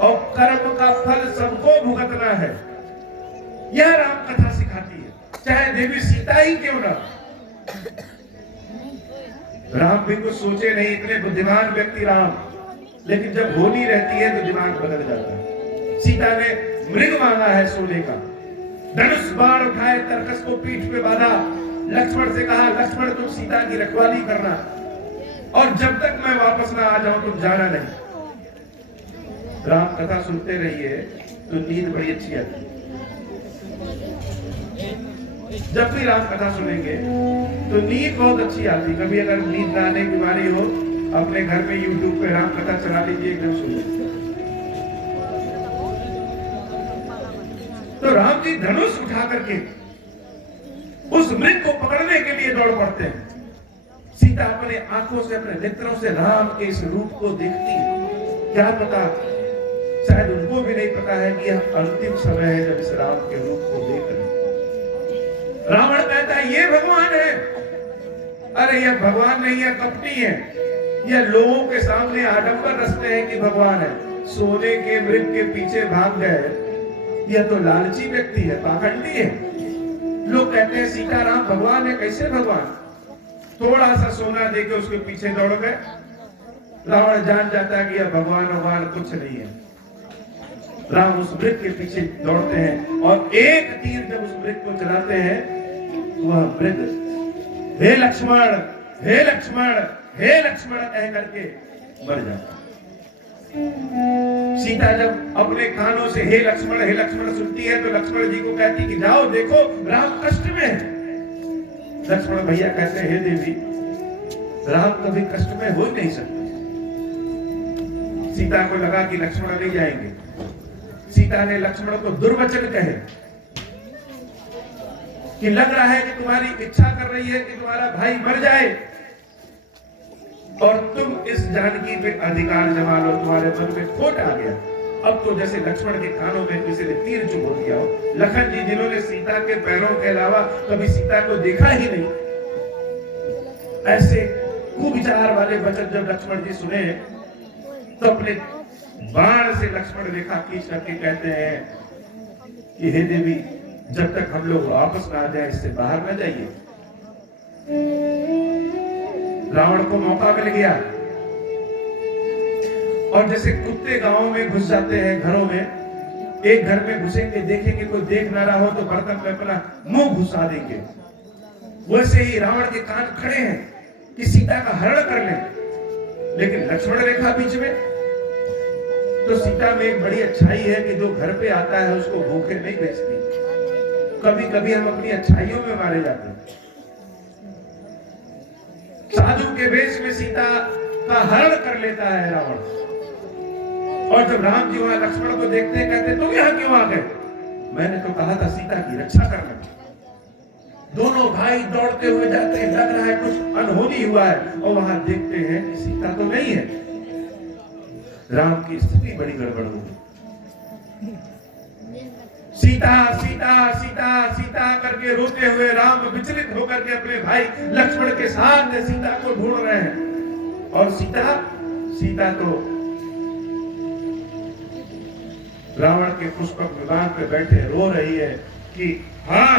और कर्म का फल सबको भुगतना है, यह राम कथा सिखाती है, चाहे देवी सीता ही क्यों ना। राम भी कुछ सोचे नहीं, इतने बुद्धिमान व्यक्ति राम, लेकिन जब होली रहती है तो दिमाग बदल जाता है। सीता ने मृग मांगा है सोने का, धनुष बाण उठाए, तरकस को पीठ पे बांधा, लक्ष्मण से कहा लक्ष्मण तुम सीता की रखवाली करना और जब तक मैं वापस ना आ जाऊं तुम जाना नहीं। राम कथा सुनते रहिए तो नींद बड़ी अच्छी आती है। जब भी राम कथा सुनेंगे तो नींद बहुत अच्छी आती। कभी अगर नींद ना आने की बारी हो, अपने घर में YouTube पे राम कथा चला लीजिए, एकदम सुनिए। तो राम जी धनुष उठा करके उस मृग को पकड़ने के लिए दौड़ पड़ते हैं। सीता अपने आंखों से, अपने नेत्रों से राम के इस रूप को देखती है। क्या पता, शायद उनको भी नहीं पता है कि यह अंतिम समय है जब इस राम के रूप को देख रहे हैं। रावण कहता है ये भगवान है। अरे यह भगवान नहीं है, कपटी है। यह लोगों के सामने आडंबर रचते हैं कि भगवान है। सोने के मृग के पीछे भाग गए। यह तो लालची व्यक्ति है, पाखंडी है। लोग कहते हैं सीताराम भगवान है। कैसे भगवान? थोड़ा सा सोना देके उसके पीछे दौड़ गए। रावण जान जाता है कि यह भगवान भगवान कुछ नहीं है। राम उस मृग के पीछे दौड़ते हैं और एक तीर जब उस मृग को चलाते हैं, वह मृग हे लक्ष्मण, हे लक्ष्मण, हे लक्ष्मण कह करके मर जाता है। सीता जब अपने कानों से हे लक्ष्मण सुनती है तो लक्ष्मण जी को कहती कि जाओ देखो राम कष्ट में है। लक्ष्मण भैया कहते हैं हे देवी, राम कभी कष्ट में हो ही नहीं सकते। सीता को लगा कि लक्ष्मण नहीं जाएंगे। सीता ने लक्ष्मण को दुर्वचन कहे कि लग रहा है कि तुम्हारी इच्छा कर रही है कि तुम्हारा भाई मर जाए और तुम इस जानकी पे अधिकार जमा लो। तुम्हारे मन में खोट आ गया। अब तो जैसे लक्ष्मण के कानों में किसी ने तीर चुभो दिया हो। लखन जी जिन्होंने सीता के पैरों के अलावा कभी सीता को देखा ही नहीं, ऐसे कुविचार वाले वचन जब लक्ष्मण जी सुने तो अपने बाण से लक्ष्मण रेखा खींच करके कहते हैं कि हे देवी, जब तक हम लोग वापस ना आ जाए इससे बाहर न जाइए। रावण को मौका मिल गया और जैसे कुत्ते गांवों में घुस जाते हैं घरों में, एक घर में घुसेंगे, देखेंगे कोई देख ना रहा हो तो बर्तन में अपना मुंह घुसा देंगे। वैसे ही रावण के कान खड़े हैं कि सीता का हरण कर लें, लेकिन लक्ष्मण रेखा बीच में। तो सीता में एक बड़ी अच्छाई है कि जो घर पे आता है उसको भूखे नहीं भेजती। कभी कभी हम अपनी अच्छाइयों में मारे जाते हैं। साधु के वेश में सीता का हरण कर लेता है रावण। और जब राम जी वहां लक्ष्मण को देखते हैं, कहते तुम यहां क्यों आ गए? मैंने तो कहा था सीता की रक्षा करने। दोनों भाई दौड़ते हुए जाते हैं, लग रहा है कुछ अनहोनी हुआ है, और वहां देखते हैं कि सीता तो नहीं है। राम की स्थिति बड़ी गड़बड़ हो गई। सीता सीता सीता सीता करके रोते हुए राम विचलित होकर के अपने भाई लक्ष्मण के साथ सीता को ढूंढ रहे हैं। और सीता तो रावण के पुष्पक विमान पे बैठे रो रही है कि हाँ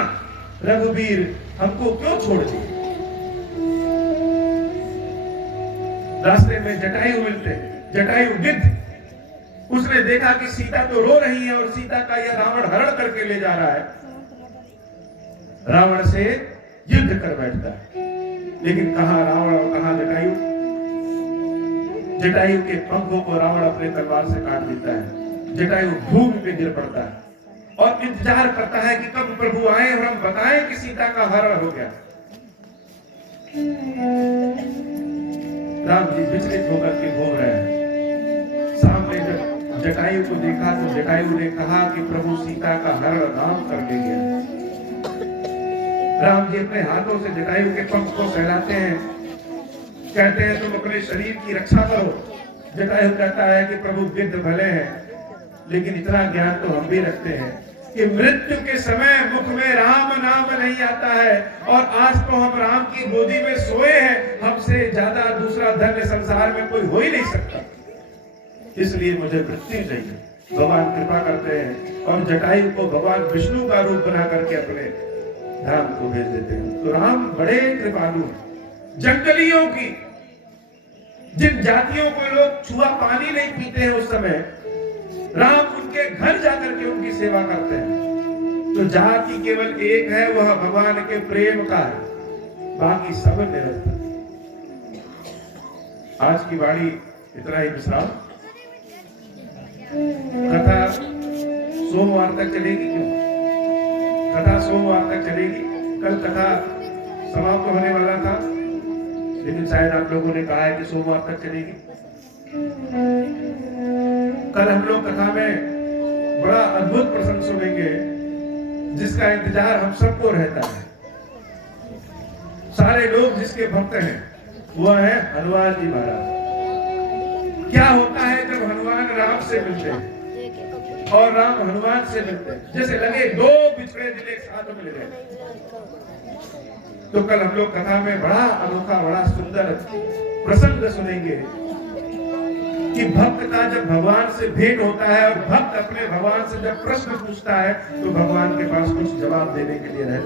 रघुवीर, हमको क्यों छोड़ दिए। रास्ते में जटायु मिलते हैं, जटायु गिद्ध। उसने देखा कि सीता तो रो रही है और सीता का यह रावण हरण करके ले जा रहा है। रावण से युद्ध कर बैठता है, लेकिन कहां रावण और कहां जटायु। जटायु के पंखों को रावण अपने तलवार से काट देता है। जटायु भूमि पे गिर पड़ता है और इंतजार करता है कि कब प्रभु आए और हम बताएं कि सीता का हरण हो गया। राम जी विचलित होकर के घूम रहे हैं। सामने जब जटायु को देखा तो जटायु ने कहा कि प्रभु सीता का हरण राम कर ले गया। राम जी अपने हाथों से जटायु के पंख को फैलाते हैं, कहते हैं तुम अपने शरीर की रक्षा करो। जटायु कहता है कि प्रभु गिद्ध भले हैं, लेकिन इतना ज्ञान तो हम भी रखते हैं कि मृत्यु के समय मुख में राम नाम नहीं आता है। और आज तो हम राम की गोदी में सोए हैं, हमसे ज्यादा दूसरा धन्य संसार में कोई हो ही नहीं सकता। इसलिए मुझे मृत्यु चाहिए। भगवान कृपा करते हैं और जटायु को भगवान विष्णु का रूप बना करके अपने धाम को भेज देते हैं। तो राम बड़े कृपालु हैं। जंगलियों की, जिन जातियों को लोग छुआ पानी नहीं पीते हैं उस समय, राम उनके घर जाकर के उनकी सेवा करते हैं। तो जाति केवल एक है, वह भगवान के प्रेम का है, बाकी सब निरंतर। आज की वाणी इतना ही विश्राम। कथा सोमवार तक चलेगी। क्यों कथा सोमवार तक चलेगी? कल कथा समाप्त होने वाला था, लेकिन शायद आप लोगों ने कहा है कि सोमवार तक चलेगी। कल हम लोग कथा में बड़ा अद्भुत प्रसंग सुनेंगे, जिसका इंतजार हम सबको रहता है। सारे लोग जिसके भक्त हैं वह है हनुमान जी महाराज। क्या होता है जब हनुमान राम से मिलते हैं और राम हनुमान से मिलते हैं, जैसे लगे दो बिछड़े दिल एक साथ मिल गए। तो कल हम लोग कथा में बड़ा अनोखा, बड़ा सुंदर प्रसंग सुनेंगे कि भक्त का जब भगवान से भेंट होता है और भक्त अपने भगवान से जब प्रश्न पूछता है तो भगवान के पास कुछ जवाब देने के लिए रहता है।